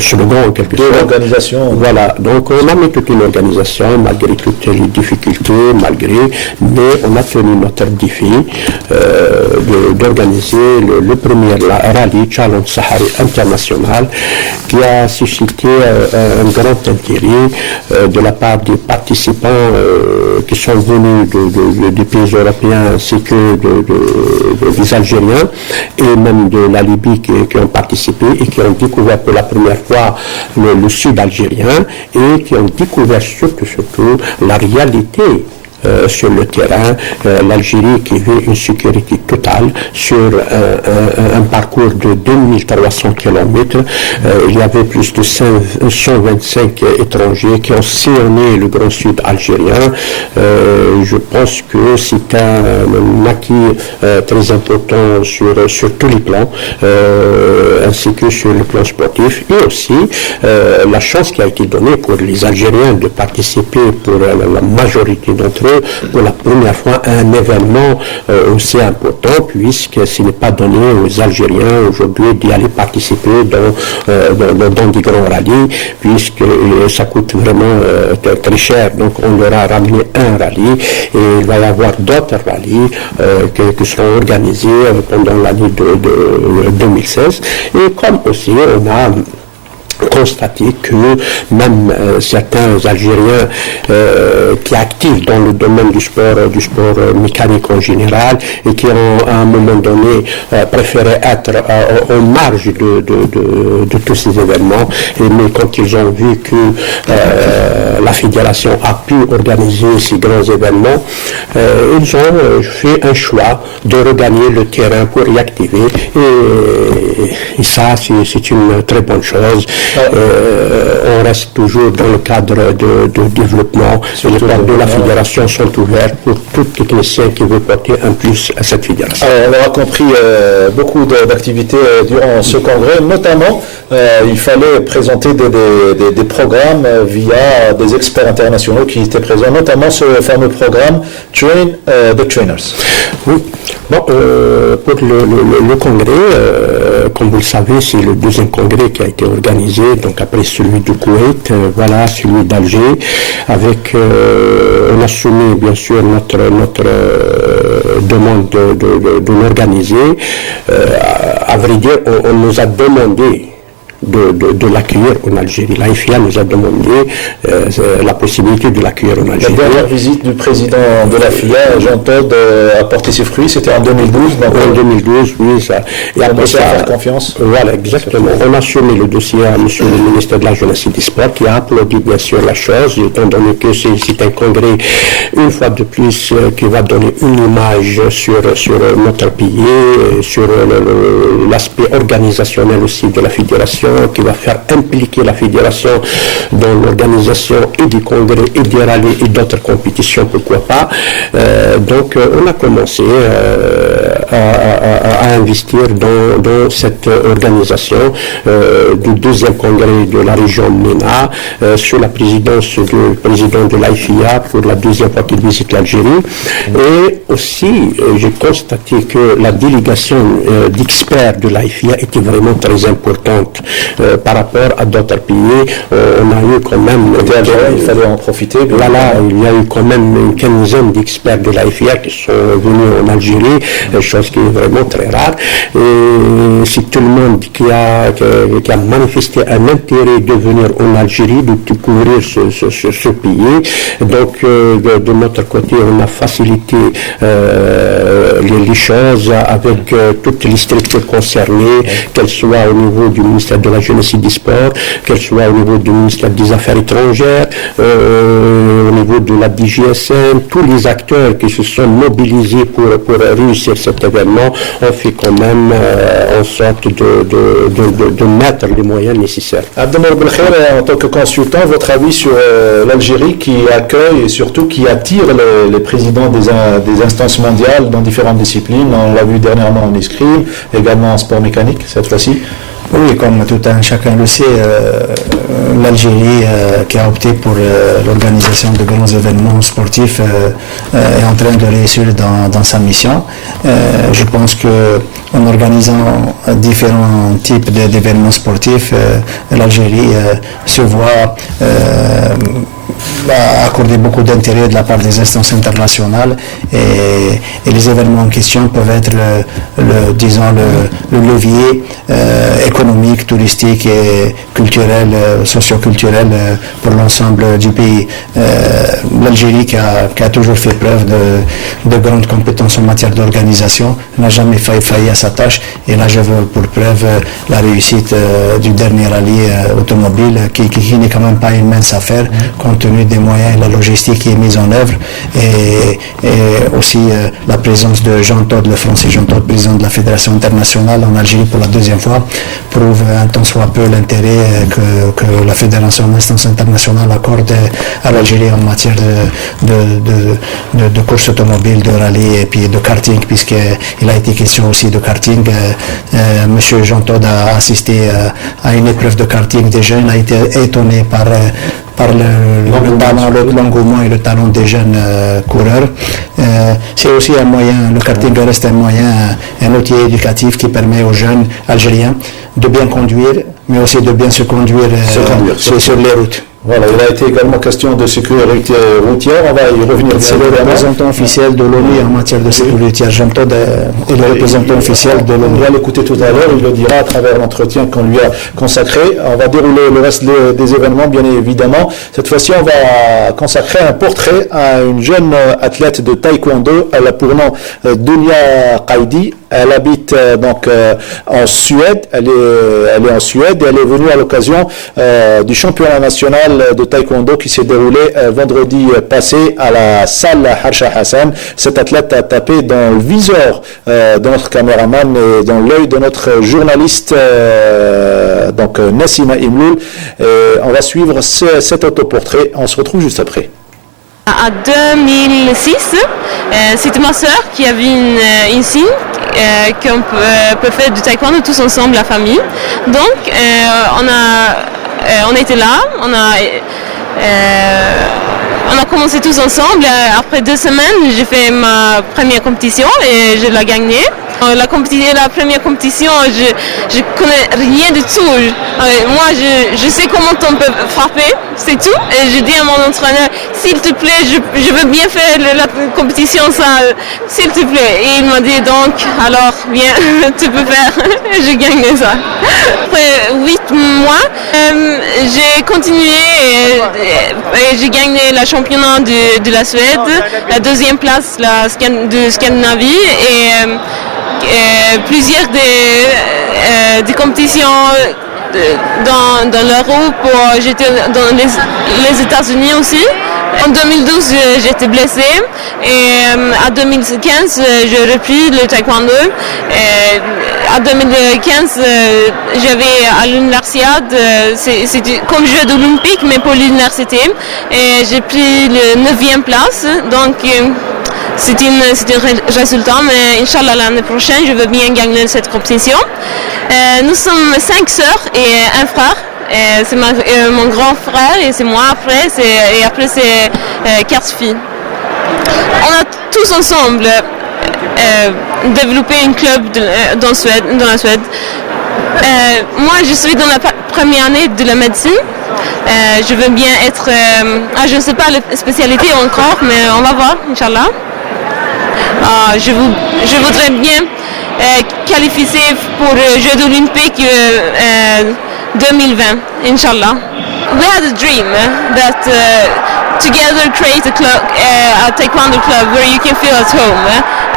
slogan en quelque sorte. L'organisation. Voilà, donc on a mis toute une organisation, malgré toutes les difficultés, mais on a tenu notre défi d'organiser le premier rallye Challenge Sahari International qui a suscité un grand intérêt de la part des participants qui sont venus des pays européens ainsi que des Algériens et même de la Libye qui ont participé et qui ont découvert pour la première fois le sud algérien et qui ont découvert surtout la réalité sur le terrain, l'Algérie qui vit une sécurité totale sur un parcours de 2300 km. Il y avait plus de 125 étrangers qui ont sillonné le Grand Sud algérien. Je pense que c'est un acquis très important sur tous les plans, ainsi que sur le plan sportif, et aussi la chance qui a été donnée pour les Algériens de participer pour la majorité d'entre eux pour la première fois à un événement aussi important, puisque ce n'est pas donné aux Algériens aujourd'hui d'y aller participer dans des grands rallyes, puisque ça coûte vraiment très cher. Donc on leur a ramené un rallye et il va y avoir d'autres rallyes qui seront organisés pendant l'année de 2016. Et comme aussi on a constaté que même certains Algériens qui actifs dans le domaine du sport mécanique en général et qui ont à un moment donné préféré être en marge de tous ces événements, mais quand ils ont vu que la fédération a pu organiser ces grands événements, ils ont fait un choix de regagner le terrain pour y activer et ça c'est une très bonne chose. On reste toujours dans le cadre de développement. Les portes de la fédération sont ouvertes pour tout technicien qui veut porter un plus à cette fédération. Alors, on aura compris beaucoup d'activités durant ce congrès, notamment il fallait présenter des programmes via des experts internationaux qui étaient présents, notamment ce fameux programme Train the Trainers. Oui, bon, pour le congrès, comme vous le savez, c'est le deuxième congrès qui a été organisé, donc après celui du Koweït, voilà, celui d'Alger, avec, on a soumis bien sûr notre demande de l'organiser. À vrai dire, on nous a demandé de l'accueillir en Algérie. L'AFIA nous a demandé la possibilité de l'accueillir en Algérie. La dernière visite du président de l'AFIA, Jean Todt, a porté ses fruits, c'était en 2012. Donc en 2012, oui, ça. Et après ça, faire confiance. Voilà, exactement. On a soumis le dossier à monsieur le ministre de la Jeunesse et des Sports, qui a applaudi bien sûr la chose, étant donné que c'est un congrès, une fois de plus, qui va donner une image sur notre pays, sur l'aspect organisationnel aussi de la fédération, qui va faire impliquer la fédération dans l'organisation et des congrès et des rallyes et d'autres compétitions, pourquoi pas. Donc on a commencé à investir dans cette organisation du deuxième congrès de la région MENA sous la présidence du président de l'AFIA pour la deuxième fois qu'il visite l'Algérie. Et aussi j'ai constaté que la délégation d'experts de l'AFIA était vraiment très importante. Par rapport à d'autres pays, on a eu quand même... il fallait en profiter. Voilà, il y a eu quand même une quinzaine d'experts de l'AFIA qui sont venus en Algérie, chose qui est vraiment très rare. Et c'est tout le monde qui a manifesté un intérêt de venir en Algérie, de découvrir ce pays. Donc, de notre côté, on a facilité les choses avec toutes les structures concernées, qu'elles soient au niveau du ministère de la Jeunesse et des Sports, qu'elle soit au niveau du ministère des Affaires étrangères, au niveau de la DGSN, tous les acteurs qui se sont mobilisés pour réussir cet événement ont fait quand même en sorte de mettre les moyens nécessaires. Abdelmour Belkhair, en tant que consultant, votre avis sur l'Algérie qui accueille et surtout qui attire les présidents des instances mondiales dans différentes disciplines. On l'a vu dernièrement en escrime, également en sport mécanique cette fois-ci. Oui, comme tout un chacun le sait, l'Algérie qui a opté pour l'organisation de grands événements sportifs est en train de réussir dans sa mission. Je pense qu'en organisant différents types d'événements sportifs, l'Algérie se voit accorder beaucoup d'intérêt de la part des instances internationales et les événements en question peuvent être le levier économique, touristique et culturel, socio-culturel pour l'ensemble du pays. L'Algérie qui a toujours fait preuve de grandes compétences en matière d'organisation n'a jamais failli à sa tâche et là je veux pour preuve la réussite du dernier rallye automobile qui n'est quand même pas une mince affaire compte tenu des moyens et la logistique qui est mise en œuvre et aussi la présence de Jean Todt, le Français Jean Todt, président de la Fédération internationale en Algérie pour la deuxième fois, prouve un tant soit peu l'intérêt que la Fédération d'instance internationale accorde à l'Algérie en matière de course automobile, de rallye et puis de karting, puisqu'il a été question aussi de karting. Monsieur Jean Todt a assisté à une épreuve de karting des jeunes, a été étonné par l'engouement et le talent des jeunes coureurs. C'est aussi un moyen, le karting reste un moyen, un outil éducatif qui permet aux jeunes algériens de bien conduire, mais aussi de bien se conduire sur les routes. Voilà, il a été également question de sécurité routière, on va y revenir. C'est le représentant officiel de l'ONU en matière de sécurité routière, et le représentant officiel de l'ONU. On va l'écouter tout à l'heure, il le dira à travers l'entretien qu'on lui a consacré. On va dérouler le reste des événements, bien évidemment. Cette fois-ci, on va consacrer un portrait à une jeune athlète de taekwondo. Elle a pour nom Dunya Qaidi. Elle habite en Suède. Elle est en Suède et elle est venue à l'occasion du championnat national de taekwondo qui s'est déroulé vendredi passé à la salle Harsha Hassan. Cette athlète a tapé dans le viseur de notre caméraman et dans l'œil de notre journaliste Nassima Imloul. On va suivre cet autoportrait. On se retrouve juste après. En 2006, c'était ma sœur qui avait une signe qu'on peut faire du taekwondo tous ensemble, la famille. Donc, on était là, on a commencé tous ensemble. Après 2 semaines, j'ai fait ma première compétition et je l'ai gagnée. La première compétition, je connais rien du tout. Moi, je sais comment on peut frapper, c'est tout. Et je dis à mon entraîneur, s'il te plaît, je veux bien faire la compétition, ça, s'il te plaît. Et il m'a dit donc, alors, viens, tu peux faire. J'ai gagné ça. Après 8 mois, j'ai continué et j'ai gagné le championnat de la Suède, la 2e place de Scandinavie et plusieurs des compétitions dans l'Europe. J'étais dans les États-Unis aussi. En 2012, j'étais blessée et en 2015, j'ai repris le taekwondo. En 2015, j'avais à l'universiade, c'était comme jeu olympique, mais pour l'université. Et j'ai pris le 9e place. Donc, c'est un résultat, mais Inch'Allah, l'année prochaine, je veux bien gagner cette compétition. Nous sommes 5 sœurs et un frère. C'est mon grand frère et c'est moi après, et après c'est 4 filles. On a tous ensemble développé un club dans la Suède. Moi, je suis dans la première année de la médecine. Je veux bien être... je ne sais pas la spécialité encore, mais on va voir, Inch'Allah. Je voudrais bien qualifier pour les Jeux olympiques 2020, Inshallah. We had a dream that together create a club, a taekwondo club where you can feel at home,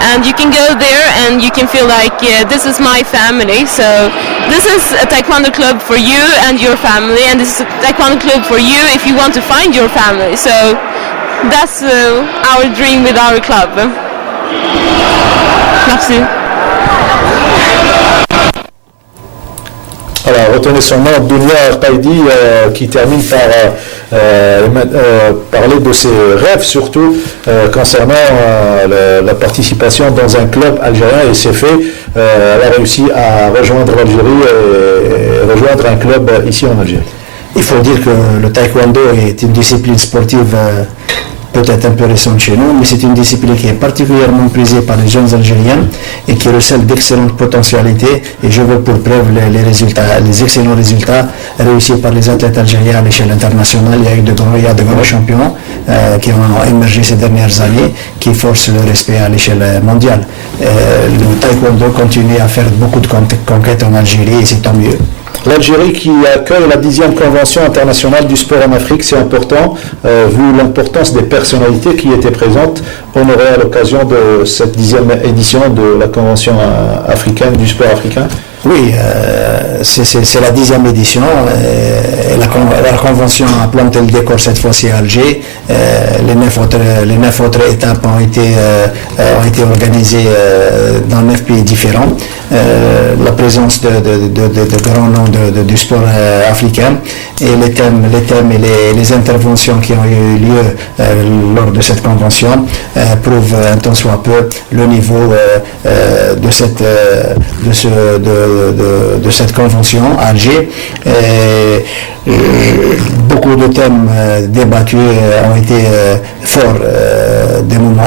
and you can go there and you can feel like this is my family. So this is a taekwondo club for you and your family, and this is a taekwondo club for you if you want to find your family. So that's our dream with our club. Merci. Alors, retenez son nom, Dunya Qaidi, qui termine par parler de ses rêves, surtout concernant la participation dans un club algérien, et c'est fait. Elle a réussi à rejoindre l'Algérie et rejoindre un club ici en Algérie. Il faut dire que le taekwondo est une discipline sportive peut-être un peu récente chez nous, mais c'est une discipline qui est particulièrement prisée par les jeunes Algériens et qui recèle d'excellentes potentialités. Et je veux pour preuve les excellents résultats réussis par les athlètes algériens à l'échelle internationale. Il y a de grands champions qui ont émergé ces dernières années, qui forcent le respect à l'échelle mondiale. Le taekwondo continue à faire beaucoup de conquêtes en Algérie et c'est tant mieux. L'Algérie qui accueille la 10e convention internationale du sport en Afrique, c'est important, vu l'importance des personnalités qui étaient présentes, honorées à l'occasion de cette 10e édition de la convention africaine du sport africain. Oui, c'est la 10e édition. La convention a planté le décor cette fois-ci à Alger. Les 9 autres étapes ont été organisées dans 9 pays différents. La présence de grands noms du sport africain et les thèmes et les interventions qui ont eu lieu lors de cette convention prouvent un tant soit peu le niveau de cette convention à Alger. beaucoup de thèmes débattus ont été forts, des moments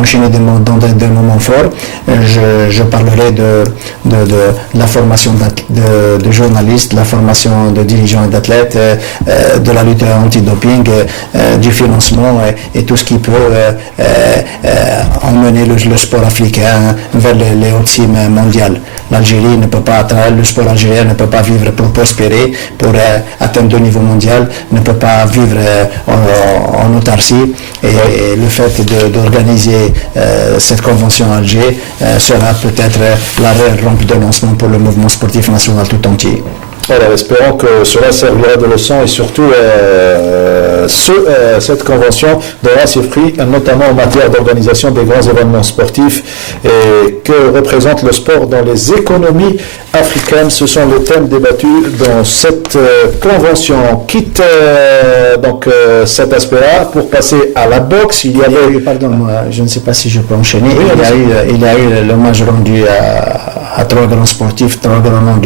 enchaînés des moments forts. Je parlerai de la formation de journalistes, la formation de dirigeants et d'athlètes, de la lutte anti-doping, du financement et tout ce qui peut emmener le sport africain vers les hautes cimes mondiales. L'Algérie ne peut pas, le sport algérien ne peut pas vivre pour prospérer, pour atteindre le niveau mondial, ne peut pas vivre en autarcie. Et le fait d'organiser cette convention à Alger sera peut-être la réelle rampe de lancement pour le mouvement sportif national tout entier. Alors, espérons que cela servira de leçon et surtout cette convention donnera ses fruits, notamment en matière d'organisation des grands événements sportifs et que représente le sport dans les économies africaines. Ce sont les thèmes débattus dans cette convention. Quitte donc cet aspect-là pour passer à la boxe. Il y avait, pardon-moi, je ne sais pas si je peux enchaîner. Oui, il y a eu l'hommage rendu à trois grands sportifs, trois grands noms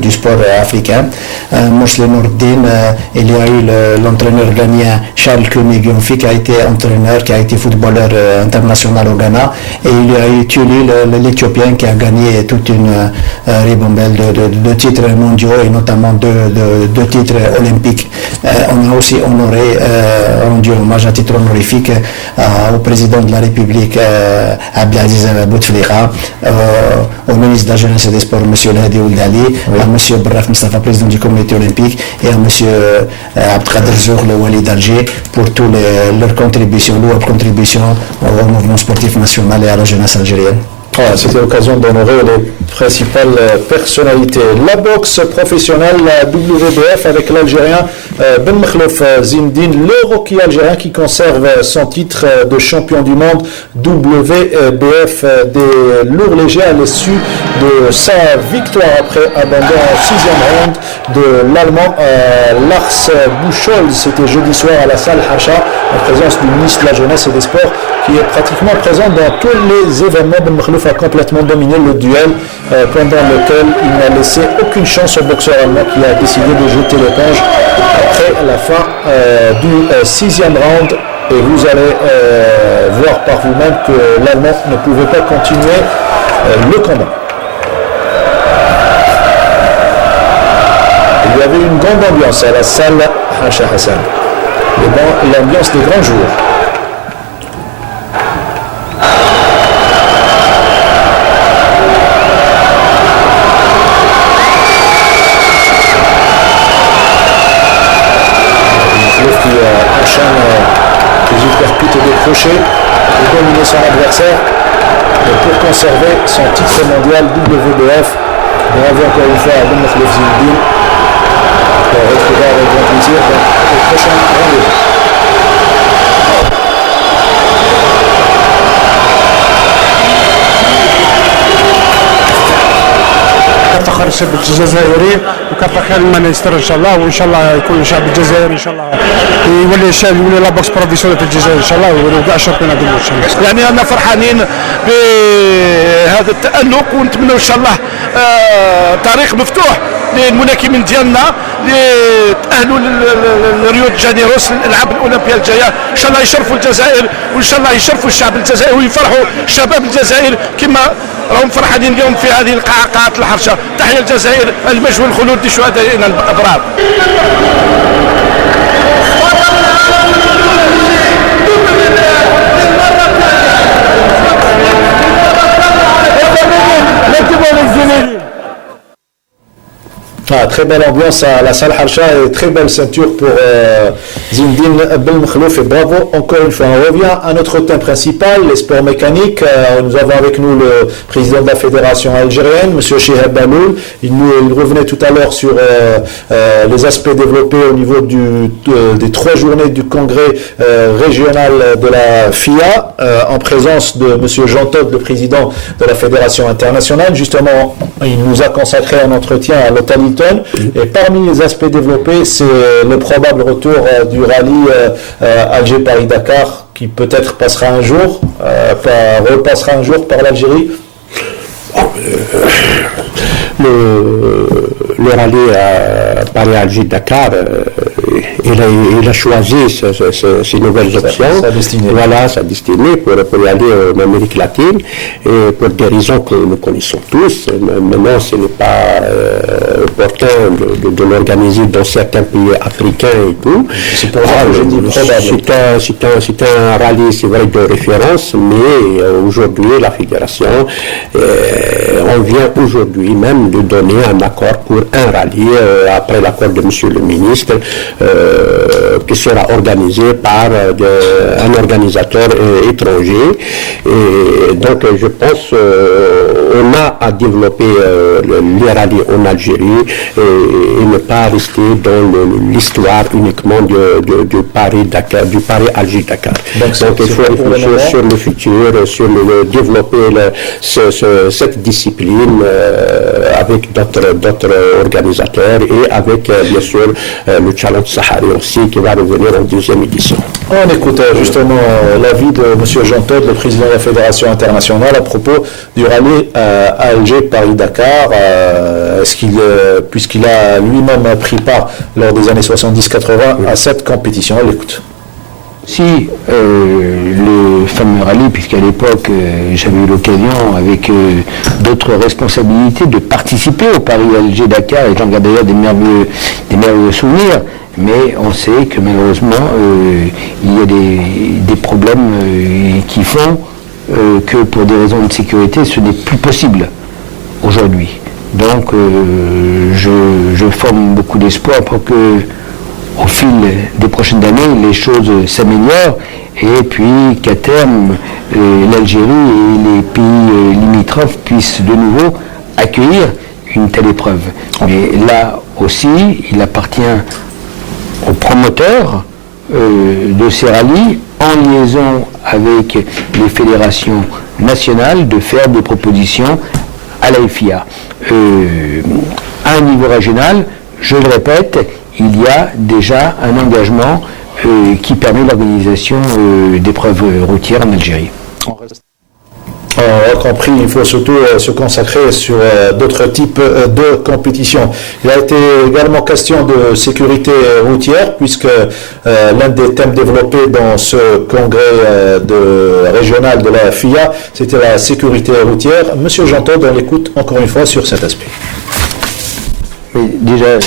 du sport africain. Mousseline Nourdine, il y a eu l'entraîneur ghanéen Charles Koumi-Gyonfi qui a été entraîneur, qui a été footballeur international au Ghana, et il y a eu Tuli, l'Éthiopien, qui a gagné toute une ribambelle de titres mondiaux et notamment deux titres olympiques. On a aussi honoré, rendu hommage à titre honorifique au président de la République Abdelaziz Bouteflika, au ministre de la Jeunesse et des Sports, M. Lhadi Ouldali, à M. Braf Mustafa, président du comité olympique, et à M. Abdelkader Zour, le Wali d'Alger, pour toutes leurs contributions, au mouvement sportif national et à la jeunesse algérienne. Voilà, c'était l'occasion d'honorer les principales personnalités. La boxe professionnelle, la WBF, avec l'Algérien Ben Mkhlouf Zindine, le rookie algérien qui conserve son titre de champion du monde WBF des lourds légers à l'issue de sa victoire après abandon en 6e round de l'Allemand Lars Buchholz. C'était jeudi soir à la salle Hacha, en présence du ministre de la Jeunesse et des Sports, qui est pratiquement présent dans tous les événements. Ben Mkhlouf a complètement dominé le duel pendant lequel il n'a laissé aucune chance au boxeur allemand qui a décidé de jeter l'éponge après la fin du 6e round. Et vous allez voir par vous-même que l'Allemand ne pouvait pas continuer le combat. Il y avait une grande ambiance à la salle Hacha Hassan, l'ambiance des grands jours. Crochet et dominer son adversaire pour conserver son titre mondial WBF. Bravo encore une fois à Ben Mkhlouf Zindine. On va retrouver avec grand plaisir au prochain rendez-vous. فخر الشعب الجزائري وكثر خير من يستر ان شاء الله، وان شاء الله يكون الشعب الجزائري ان شاء الله يولي لا بوكس بروفيسيونيل في الجزائر ان شاء الله، ويوليو كاع الشامبيونات دو ان شاء الله. يعني انا فرحانين بهذا التألق ونتمنوا ان شاء الله طريق مفتوح للمناكمين ديالنا لتأهلوا لريو دي جانيرو الالعاب الاولمبيه الجايه، ان شاء الله يشرفوا الجزائر وان شاء الله يشرفوا الشعب الجزائري ويفرحوا شباب الجزائر كما راهم فرحانين اليوم في هذه قاعة الحرشة. تحيا الجزائر، المجد والخلود لشهدائنا الابرار. Très belle ambiance à la salle Harsha et très belle ceinture pour Zindine Ben Mkhlouf, et bravo encore une fois. On revient à notre thème principal, les sports mécaniques. Nous avons avec nous le président de la fédération algérienne, M. Chihab Baloul. Il revenait tout à l'heure sur les aspects développés au niveau des 3 journées du congrès régional de la FIA, en présence de M. Jean Todt, le président de la fédération internationale. Justement, il nous a consacré un entretien à l'hôtel Hilton. Et parmi les aspects développés, c'est le probable retour du rallye Alger-Paris-Dakar, qui peut-être passera un jour, repassera un jour par l'Algérie. le rallye Paris-Alger-Dakar, il a choisi ces nouvelles options. Voilà, sa destinée pour y aller en Amérique latine, et pour des raisons que nous connaissons tous. Maintenant, ce n'est pas opportun de l'organiser dans certains pays africains et tout. C'est un rallye, c'est vrai, de référence, mais aujourd'hui, la fédération, on vient aujourd'hui même de donner un accord pour un rallye, après l'accord de monsieur le ministre, qui sera organisé par un organisateur étranger. Et donc, je pense on a à développer les rallyes en Algérie et ne pas rester dans l'histoire uniquement du Paris-Dakar, du Paris-Alger-Dakar. Donc, il faut réfléchir sur le futur, sur développer cette discipline avec d'autres organisateurs et avec bien sûr le Challenge Sahari aussi qui va revenir en deuxième édition. On écoute justement l'avis de M. Jean Todt, le président de la Fédération internationale, à propos du rallye Alger-Paris-Dakar. Puisqu'il a lui-même pris part lors des années 70-80 à cette compétition. On l'écoute. Si le fameux rallye, puisqu'à l'époque j'avais eu l'occasion avec d'autres responsabilités de participer au Paris-Alger-Dakar, et j'en garde d'ailleurs des merveilleux souvenirs, mais on sait que malheureusement il y a des problèmes qui font que pour des raisons de sécurité ce n'est plus possible aujourd'hui. Donc je forme beaucoup d'espoir pour que au fil des prochaines années, les choses s'améliorent et puis qu'à terme, l'Algérie et les pays limitrophes puissent de nouveau accueillir une telle épreuve. Mais là aussi, il appartient aux promoteurs de ces rallyes, en liaison avec les fédérations nationales, de faire des propositions à la FIA. À un niveau régional, je le répète, il y a déjà un engagement qui permet l'organisation d'épreuves routières en Algérie. On a compris, il faut surtout se consacrer sur d'autres types de compétitions. Il a été également question de sécurité routière, puisque l'un des thèmes développés dans ce congrès régional de la FIA, c'était la sécurité routière. Monsieur Jean Todt, on l'écoute encore une fois sur cet aspect. Mais déjà,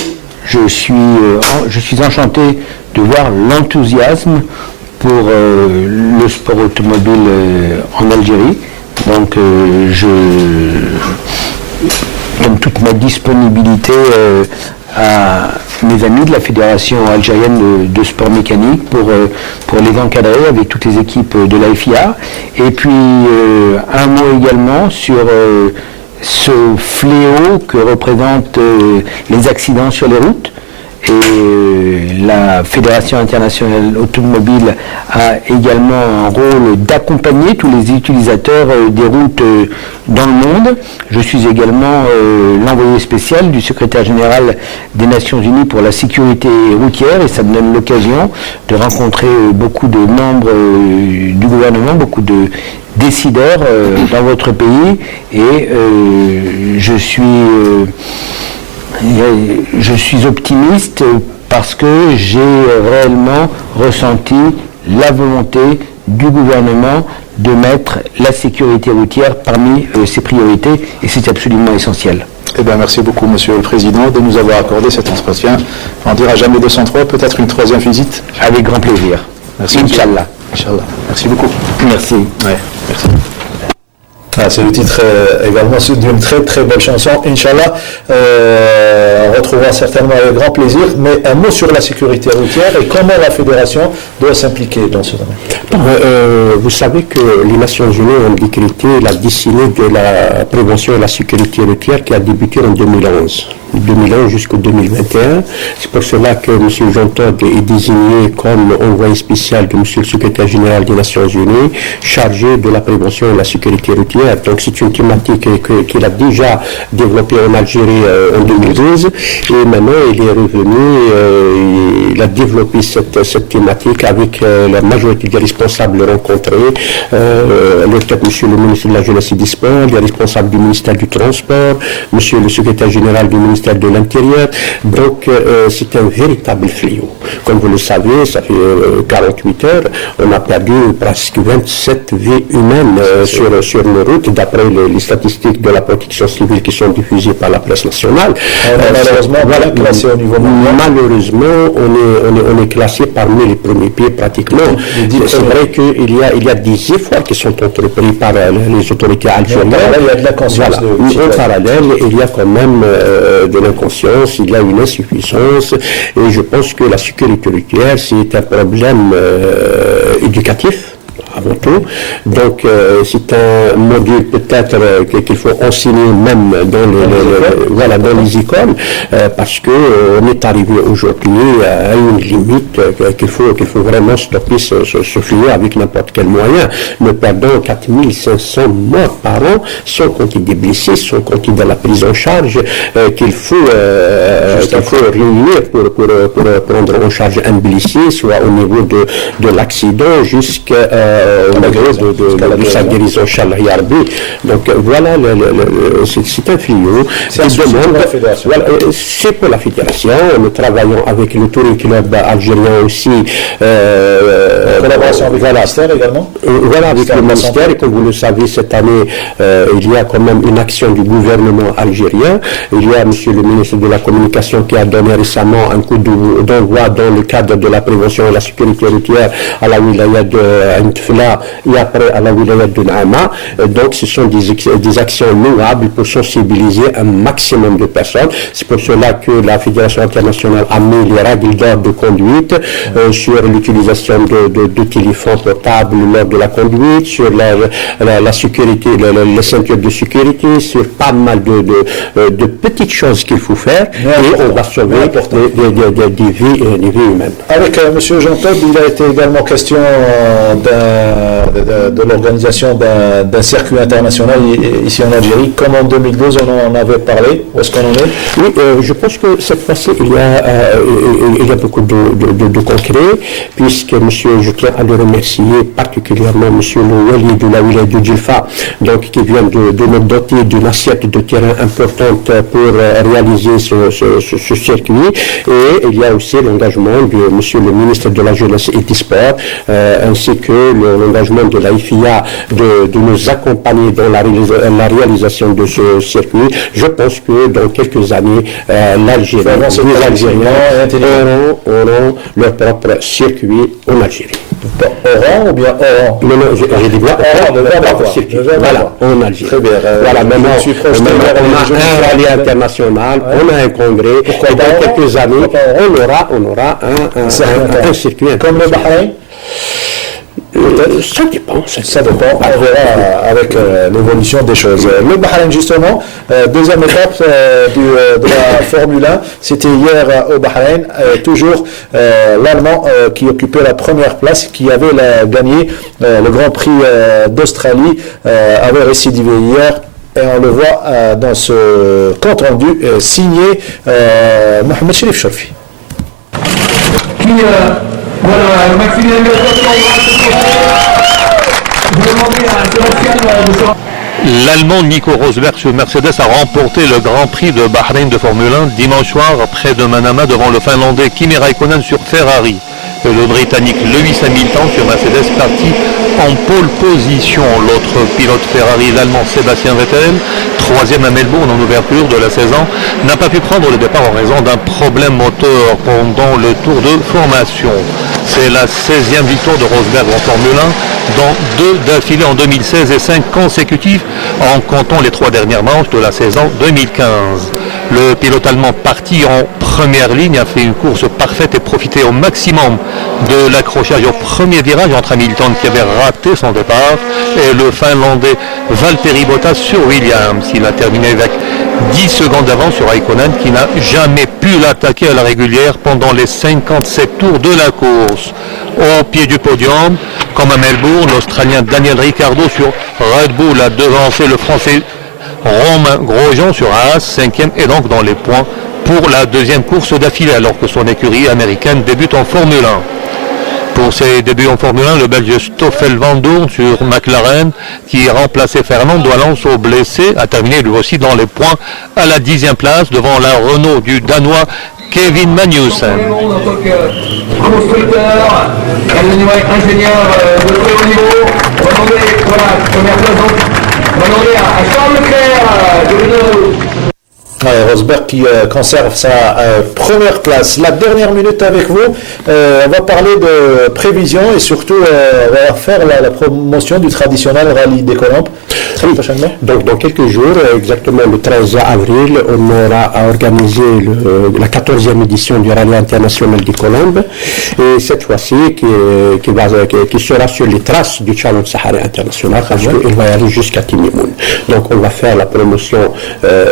je suis enchanté de voir l'enthousiasme pour le sport automobile en Algérie. Donc je donne toute ma disponibilité à mes amis de la Fédération algérienne de sport mécanique pour les encadrer avec toutes les équipes de la FIA. Et puis un mot également sur ce fléau que représentent les accidents sur les routes. Et la Fédération internationale automobile a également un rôle d'accompagner tous les utilisateurs des routes dans le monde. Je suis également l'envoyé spécial du secrétaire général des Nations Unies pour la sécurité routière, et ça me donne l'occasion de rencontrer beaucoup de membres du gouvernement, beaucoup de décideurs dans votre pays, et je suis optimiste parce que j'ai réellement ressenti la volonté du gouvernement de mettre la sécurité routière parmi ses priorités, et c'est absolument essentiel. Eh bien, merci beaucoup, Monsieur le Président, de nous avoir accordé cet entretien. On dira jamais 203, peut-être une troisième visite. Avec grand plaisir. Merci. Inch'Allah. Inch'Allah. Merci beaucoup. Merci. Ouais, merci. C'est le titre également d'une très très belle chanson, Inch'Allah. On retrouvera certainement avec grand plaisir, mais un mot sur la sécurité routière et comment la fédération doit s'impliquer dans ce domaine. Vous savez que les Nations Unies ont décrété la décennie de la prévention et la sécurité routière qui a débuté en 2011. 2011 jusqu'en 2021. C'est pour cela que M. Jean Todt est désigné comme envoyé spécial de M. le secrétaire général des Nations Unies, chargé de la prévention et la sécurité routière. Donc c'est une thématique qu'il a déjà développée en Algérie en 2012, et maintenant il est revenu, il a développé cette thématique avec la majorité des responsables rencontrés, M. le ministre de la Jeunesse et des Sports, les responsables du ministère du Transport, M. le secrétaire général du ministère ministère de l'Intérieur. Donc c'est un véritable fléau. Comme vous le savez, ça fait 48 heures, on a perdu presque 27 vies humaines sur nos routes, d'après les statistiques de la protection civile qui sont diffusées par la presse nationale. Malheureusement, voilà, classé au niveau mondial. Malheureusement, on est classé parmi les premiers pays pratiquement. C'est vrai qu'il y a des efforts qui sont entrepris par les autorités algériennes. Il y a de la conscience. En parallèle, il y a quand même de l'inconscience, il y a une insuffisance, et je pense que la sécurité routière, c'est un problème éducatif. Avant tout. Donc, c'est un module peut-être qu'il faut enseigner même dans les écoles, parce que on est arrivé aujourd'hui à une limite qu'il faut vraiment stopper ce fléau avec n'importe quel moyen. Nous perdons 4500 morts par an, sans compter des blessés, sans compter de la prise en charge qu'il faut réunir pour prendre en charge un blessé, soit au niveau de l'accident jusqu'à de sa guérison, Inch'Allah Yarbi. Donc voilà, c'est un fléau. C'est pour la fédération. Nous travaillons avec le Touring Club algérien aussi. Collaboration avec le ministère également. Voilà, avec le ministère. Et comme vous le savez, cette année, il y a quand même une action du gouvernement algérien. Il y a monsieur le ministre de la Communication qui a donné récemment un coup d'envoi dans le cadre de la prévention et la sécurité routière à la wilaya de Antfla et après à la wilaya de Naama. Donc ce sont des actions louables pour sensibiliser un maximum de personnes. C'est pour cela que la Fédération internationale a mis les règles d'ordre de conduite sur l'utilisation de téléphones portables lors de la conduite, sur la sécurité, les ceintures de sécurité, sur pas mal de petites choses qu'il faut faire, et on va sauver des vies humaines. Avec M. Jean-Todt, il a été également question de l'organisation d'un circuit international ici en Algérie, comme en 2012 on en avait parlé. Où est-ce qu'on en est? Oui, je pense que cette fois-ci il y a beaucoup de concret, puisque je tiens à le remercier particulièrement monsieur le Wali de la wilaya de Djilfa, donc qui vient de nous doter d'une assiette de terrain importante pour réaliser ce circuit. Et il y a aussi l'engagement de monsieur le ministre de la Jeunesse et des Sports, ainsi que l'engagement de la FIA de nous accompagner dans la réalisation de ce circuit. Je pense que dans quelques années, l'Algérie, les Algériens auront leur propre circuit en Algérie. Oran ou bien Oran? Non, j'ai dit bien Oran, circuit. Voilà, en Algérie. Très bien. Voilà, maintenant, on a un rallye international, on a un congrès, et dans quelques années, on aura un circuit. Comme le Bahreïn? Ça dépend. Ça dépend. On verra avec l'évolution des choses. Le Bahreïn, justement, deuxième étape de la Formule 1, c'était hier au Bahreïn. Toujours l'Allemand qui occupait la première place, qui avait gagné le Grand Prix d'Australie, avait récidivé hier. Et on le voit dans ce compte rendu signé Mohamed Cherif Chorfi. Voilà, Maximilien L'Allemand Nico Rosberg sur Mercedes a remporté le Grand Prix de Bahreïn de Formule 1 dimanche soir près de Manama devant le Finlandais Kimi Raikkonen sur Ferrari. Et le Britannique Lewis Hamilton sur Mercedes parti en pole position. L'autre pilote Ferrari, l'Allemand Sébastien Vettel, troisième à Melbourne en ouverture de la saison, n'a pas pu prendre le départ en raison d'un problème moteur pendant le tour de formation. C'est la 16e victoire de Rosberg en Formule 1, dont 2 d'affilée en 2016 et 5 consécutifs en comptant les 3 dernières manches de la saison 2015. Le pilote allemand parti en première ligne a fait une course parfaite et profité au maximum de l'accrochage au premier virage entre Hamilton qui avait raté son départ et le Finlandais Valtteri Bottas sur Williams. Il a terminé avec 10 secondes d'avance sur Raikkonen qui n'a jamais pu l'attaquer à la régulière pendant les 57 tours de la course. Au pied du podium, comme à Melbourne, l'Australien Daniel Ricciardo sur Red Bull a devancé le Français Romain Grosjean sur Haas, 5e et donc dans les points pour la deuxième course d'affilée alors que son écurie américaine débute en Formule 1. Pour ses débuts en Formule 1, le Belge Stoffel Vandoorne sur McLaren, qui remplaçait Fernando Alonso blessé, a terminé lui aussi dans les points à la 10e place devant la Renault du Danois Kevin Magnussen. Constructeur, ingénieur de très haut niveau. On va demander, voilà, première place donc. On va demander à Charles Leclerc de Renault. Rosberg qui conserve sa première place. La dernière minute avec vous, on va parler de prévision et surtout on va faire la promotion du traditionnel rallye des Colombes très prochainement. Donc dans quelques jours, exactement le 13 avril, on aura organisé la 14e édition du rallye international des Colombes et cette fois-ci qui sera sur les traces du Challenge Sahara International parce qu'il va aller jusqu'à Timimoun. Donc on va faire la promotion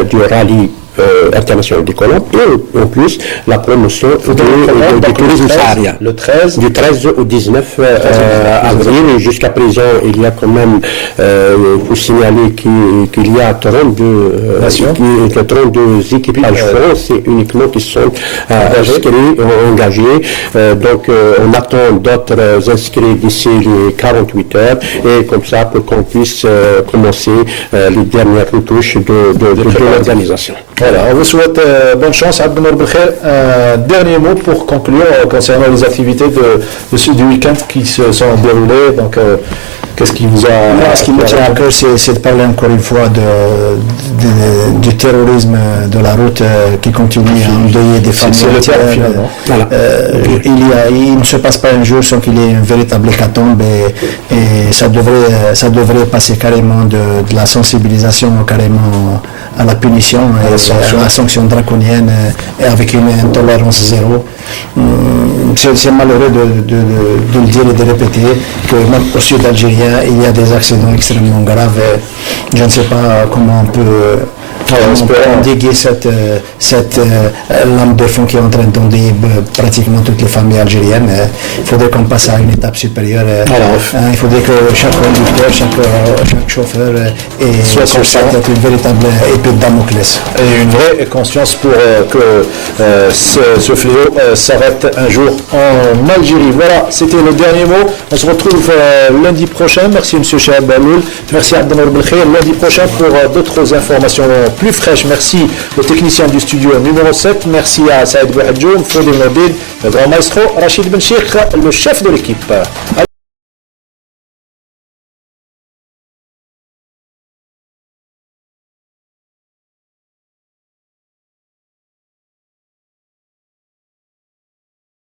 du rallye international des Colombes et en plus la promotion du tourisme saharien. Le 13 du 13 au 19 avril et jusqu'à présent il y a quand même faut signaler qu'il y a 32 équipages français uniquement qui sont inscrits, engagés. Donc on attend d'autres inscrits d'ici les 48 heures et comme ça pour qu'on puisse commencer les dernières retouches de l'organisation. Voilà, on vous souhaite bonne chance. Abdenour Belkhair, dernier mot pour conclure concernant les activités du week-end qui se sont déroulées. Donc, qu'est-ce qui vous a... Ce qui me tient à cœur, c'est de parler encore une fois du terrorisme de la route qui continue à endeuiller des familles. C'est le terme finalement. Voilà. Il ne se passe pas un jour sans qu'il y ait une véritable hécatombe et ça devrait passer carrément de la sensibilisation carrément à la punition et à la sanction draconienne et avec une intolérance zéro. C'est malheureux de le dire et de répéter que même au sud algérien, il y a des accidents extrêmement graves. Je ne sais pas comment on peut endiguer cette lame de fond qui est en train d'endiguer pratiquement toutes les familles algériennes. Il faudrait qu'on passe à une étape supérieure. Il faudrait que chaque conducteur, chaque chauffeur soit conscient d'une véritable épée de Damoclès. Et une vraie conscience pour que ce fléau s'arrête un jour en Algérie. Voilà, c'était le dernier mot. On se retrouve lundi prochain. Merci M. Chahab Baloul. Merci Abdenour Belkhair. Lundi prochain pour d'autres informations plus fraîches. Merci au technicien du studio numéro 7. Merci à Saïd Bouhadjoum, Fodé Mobile, le grand maestro Rachid Benchikh, le chef de l'équipe.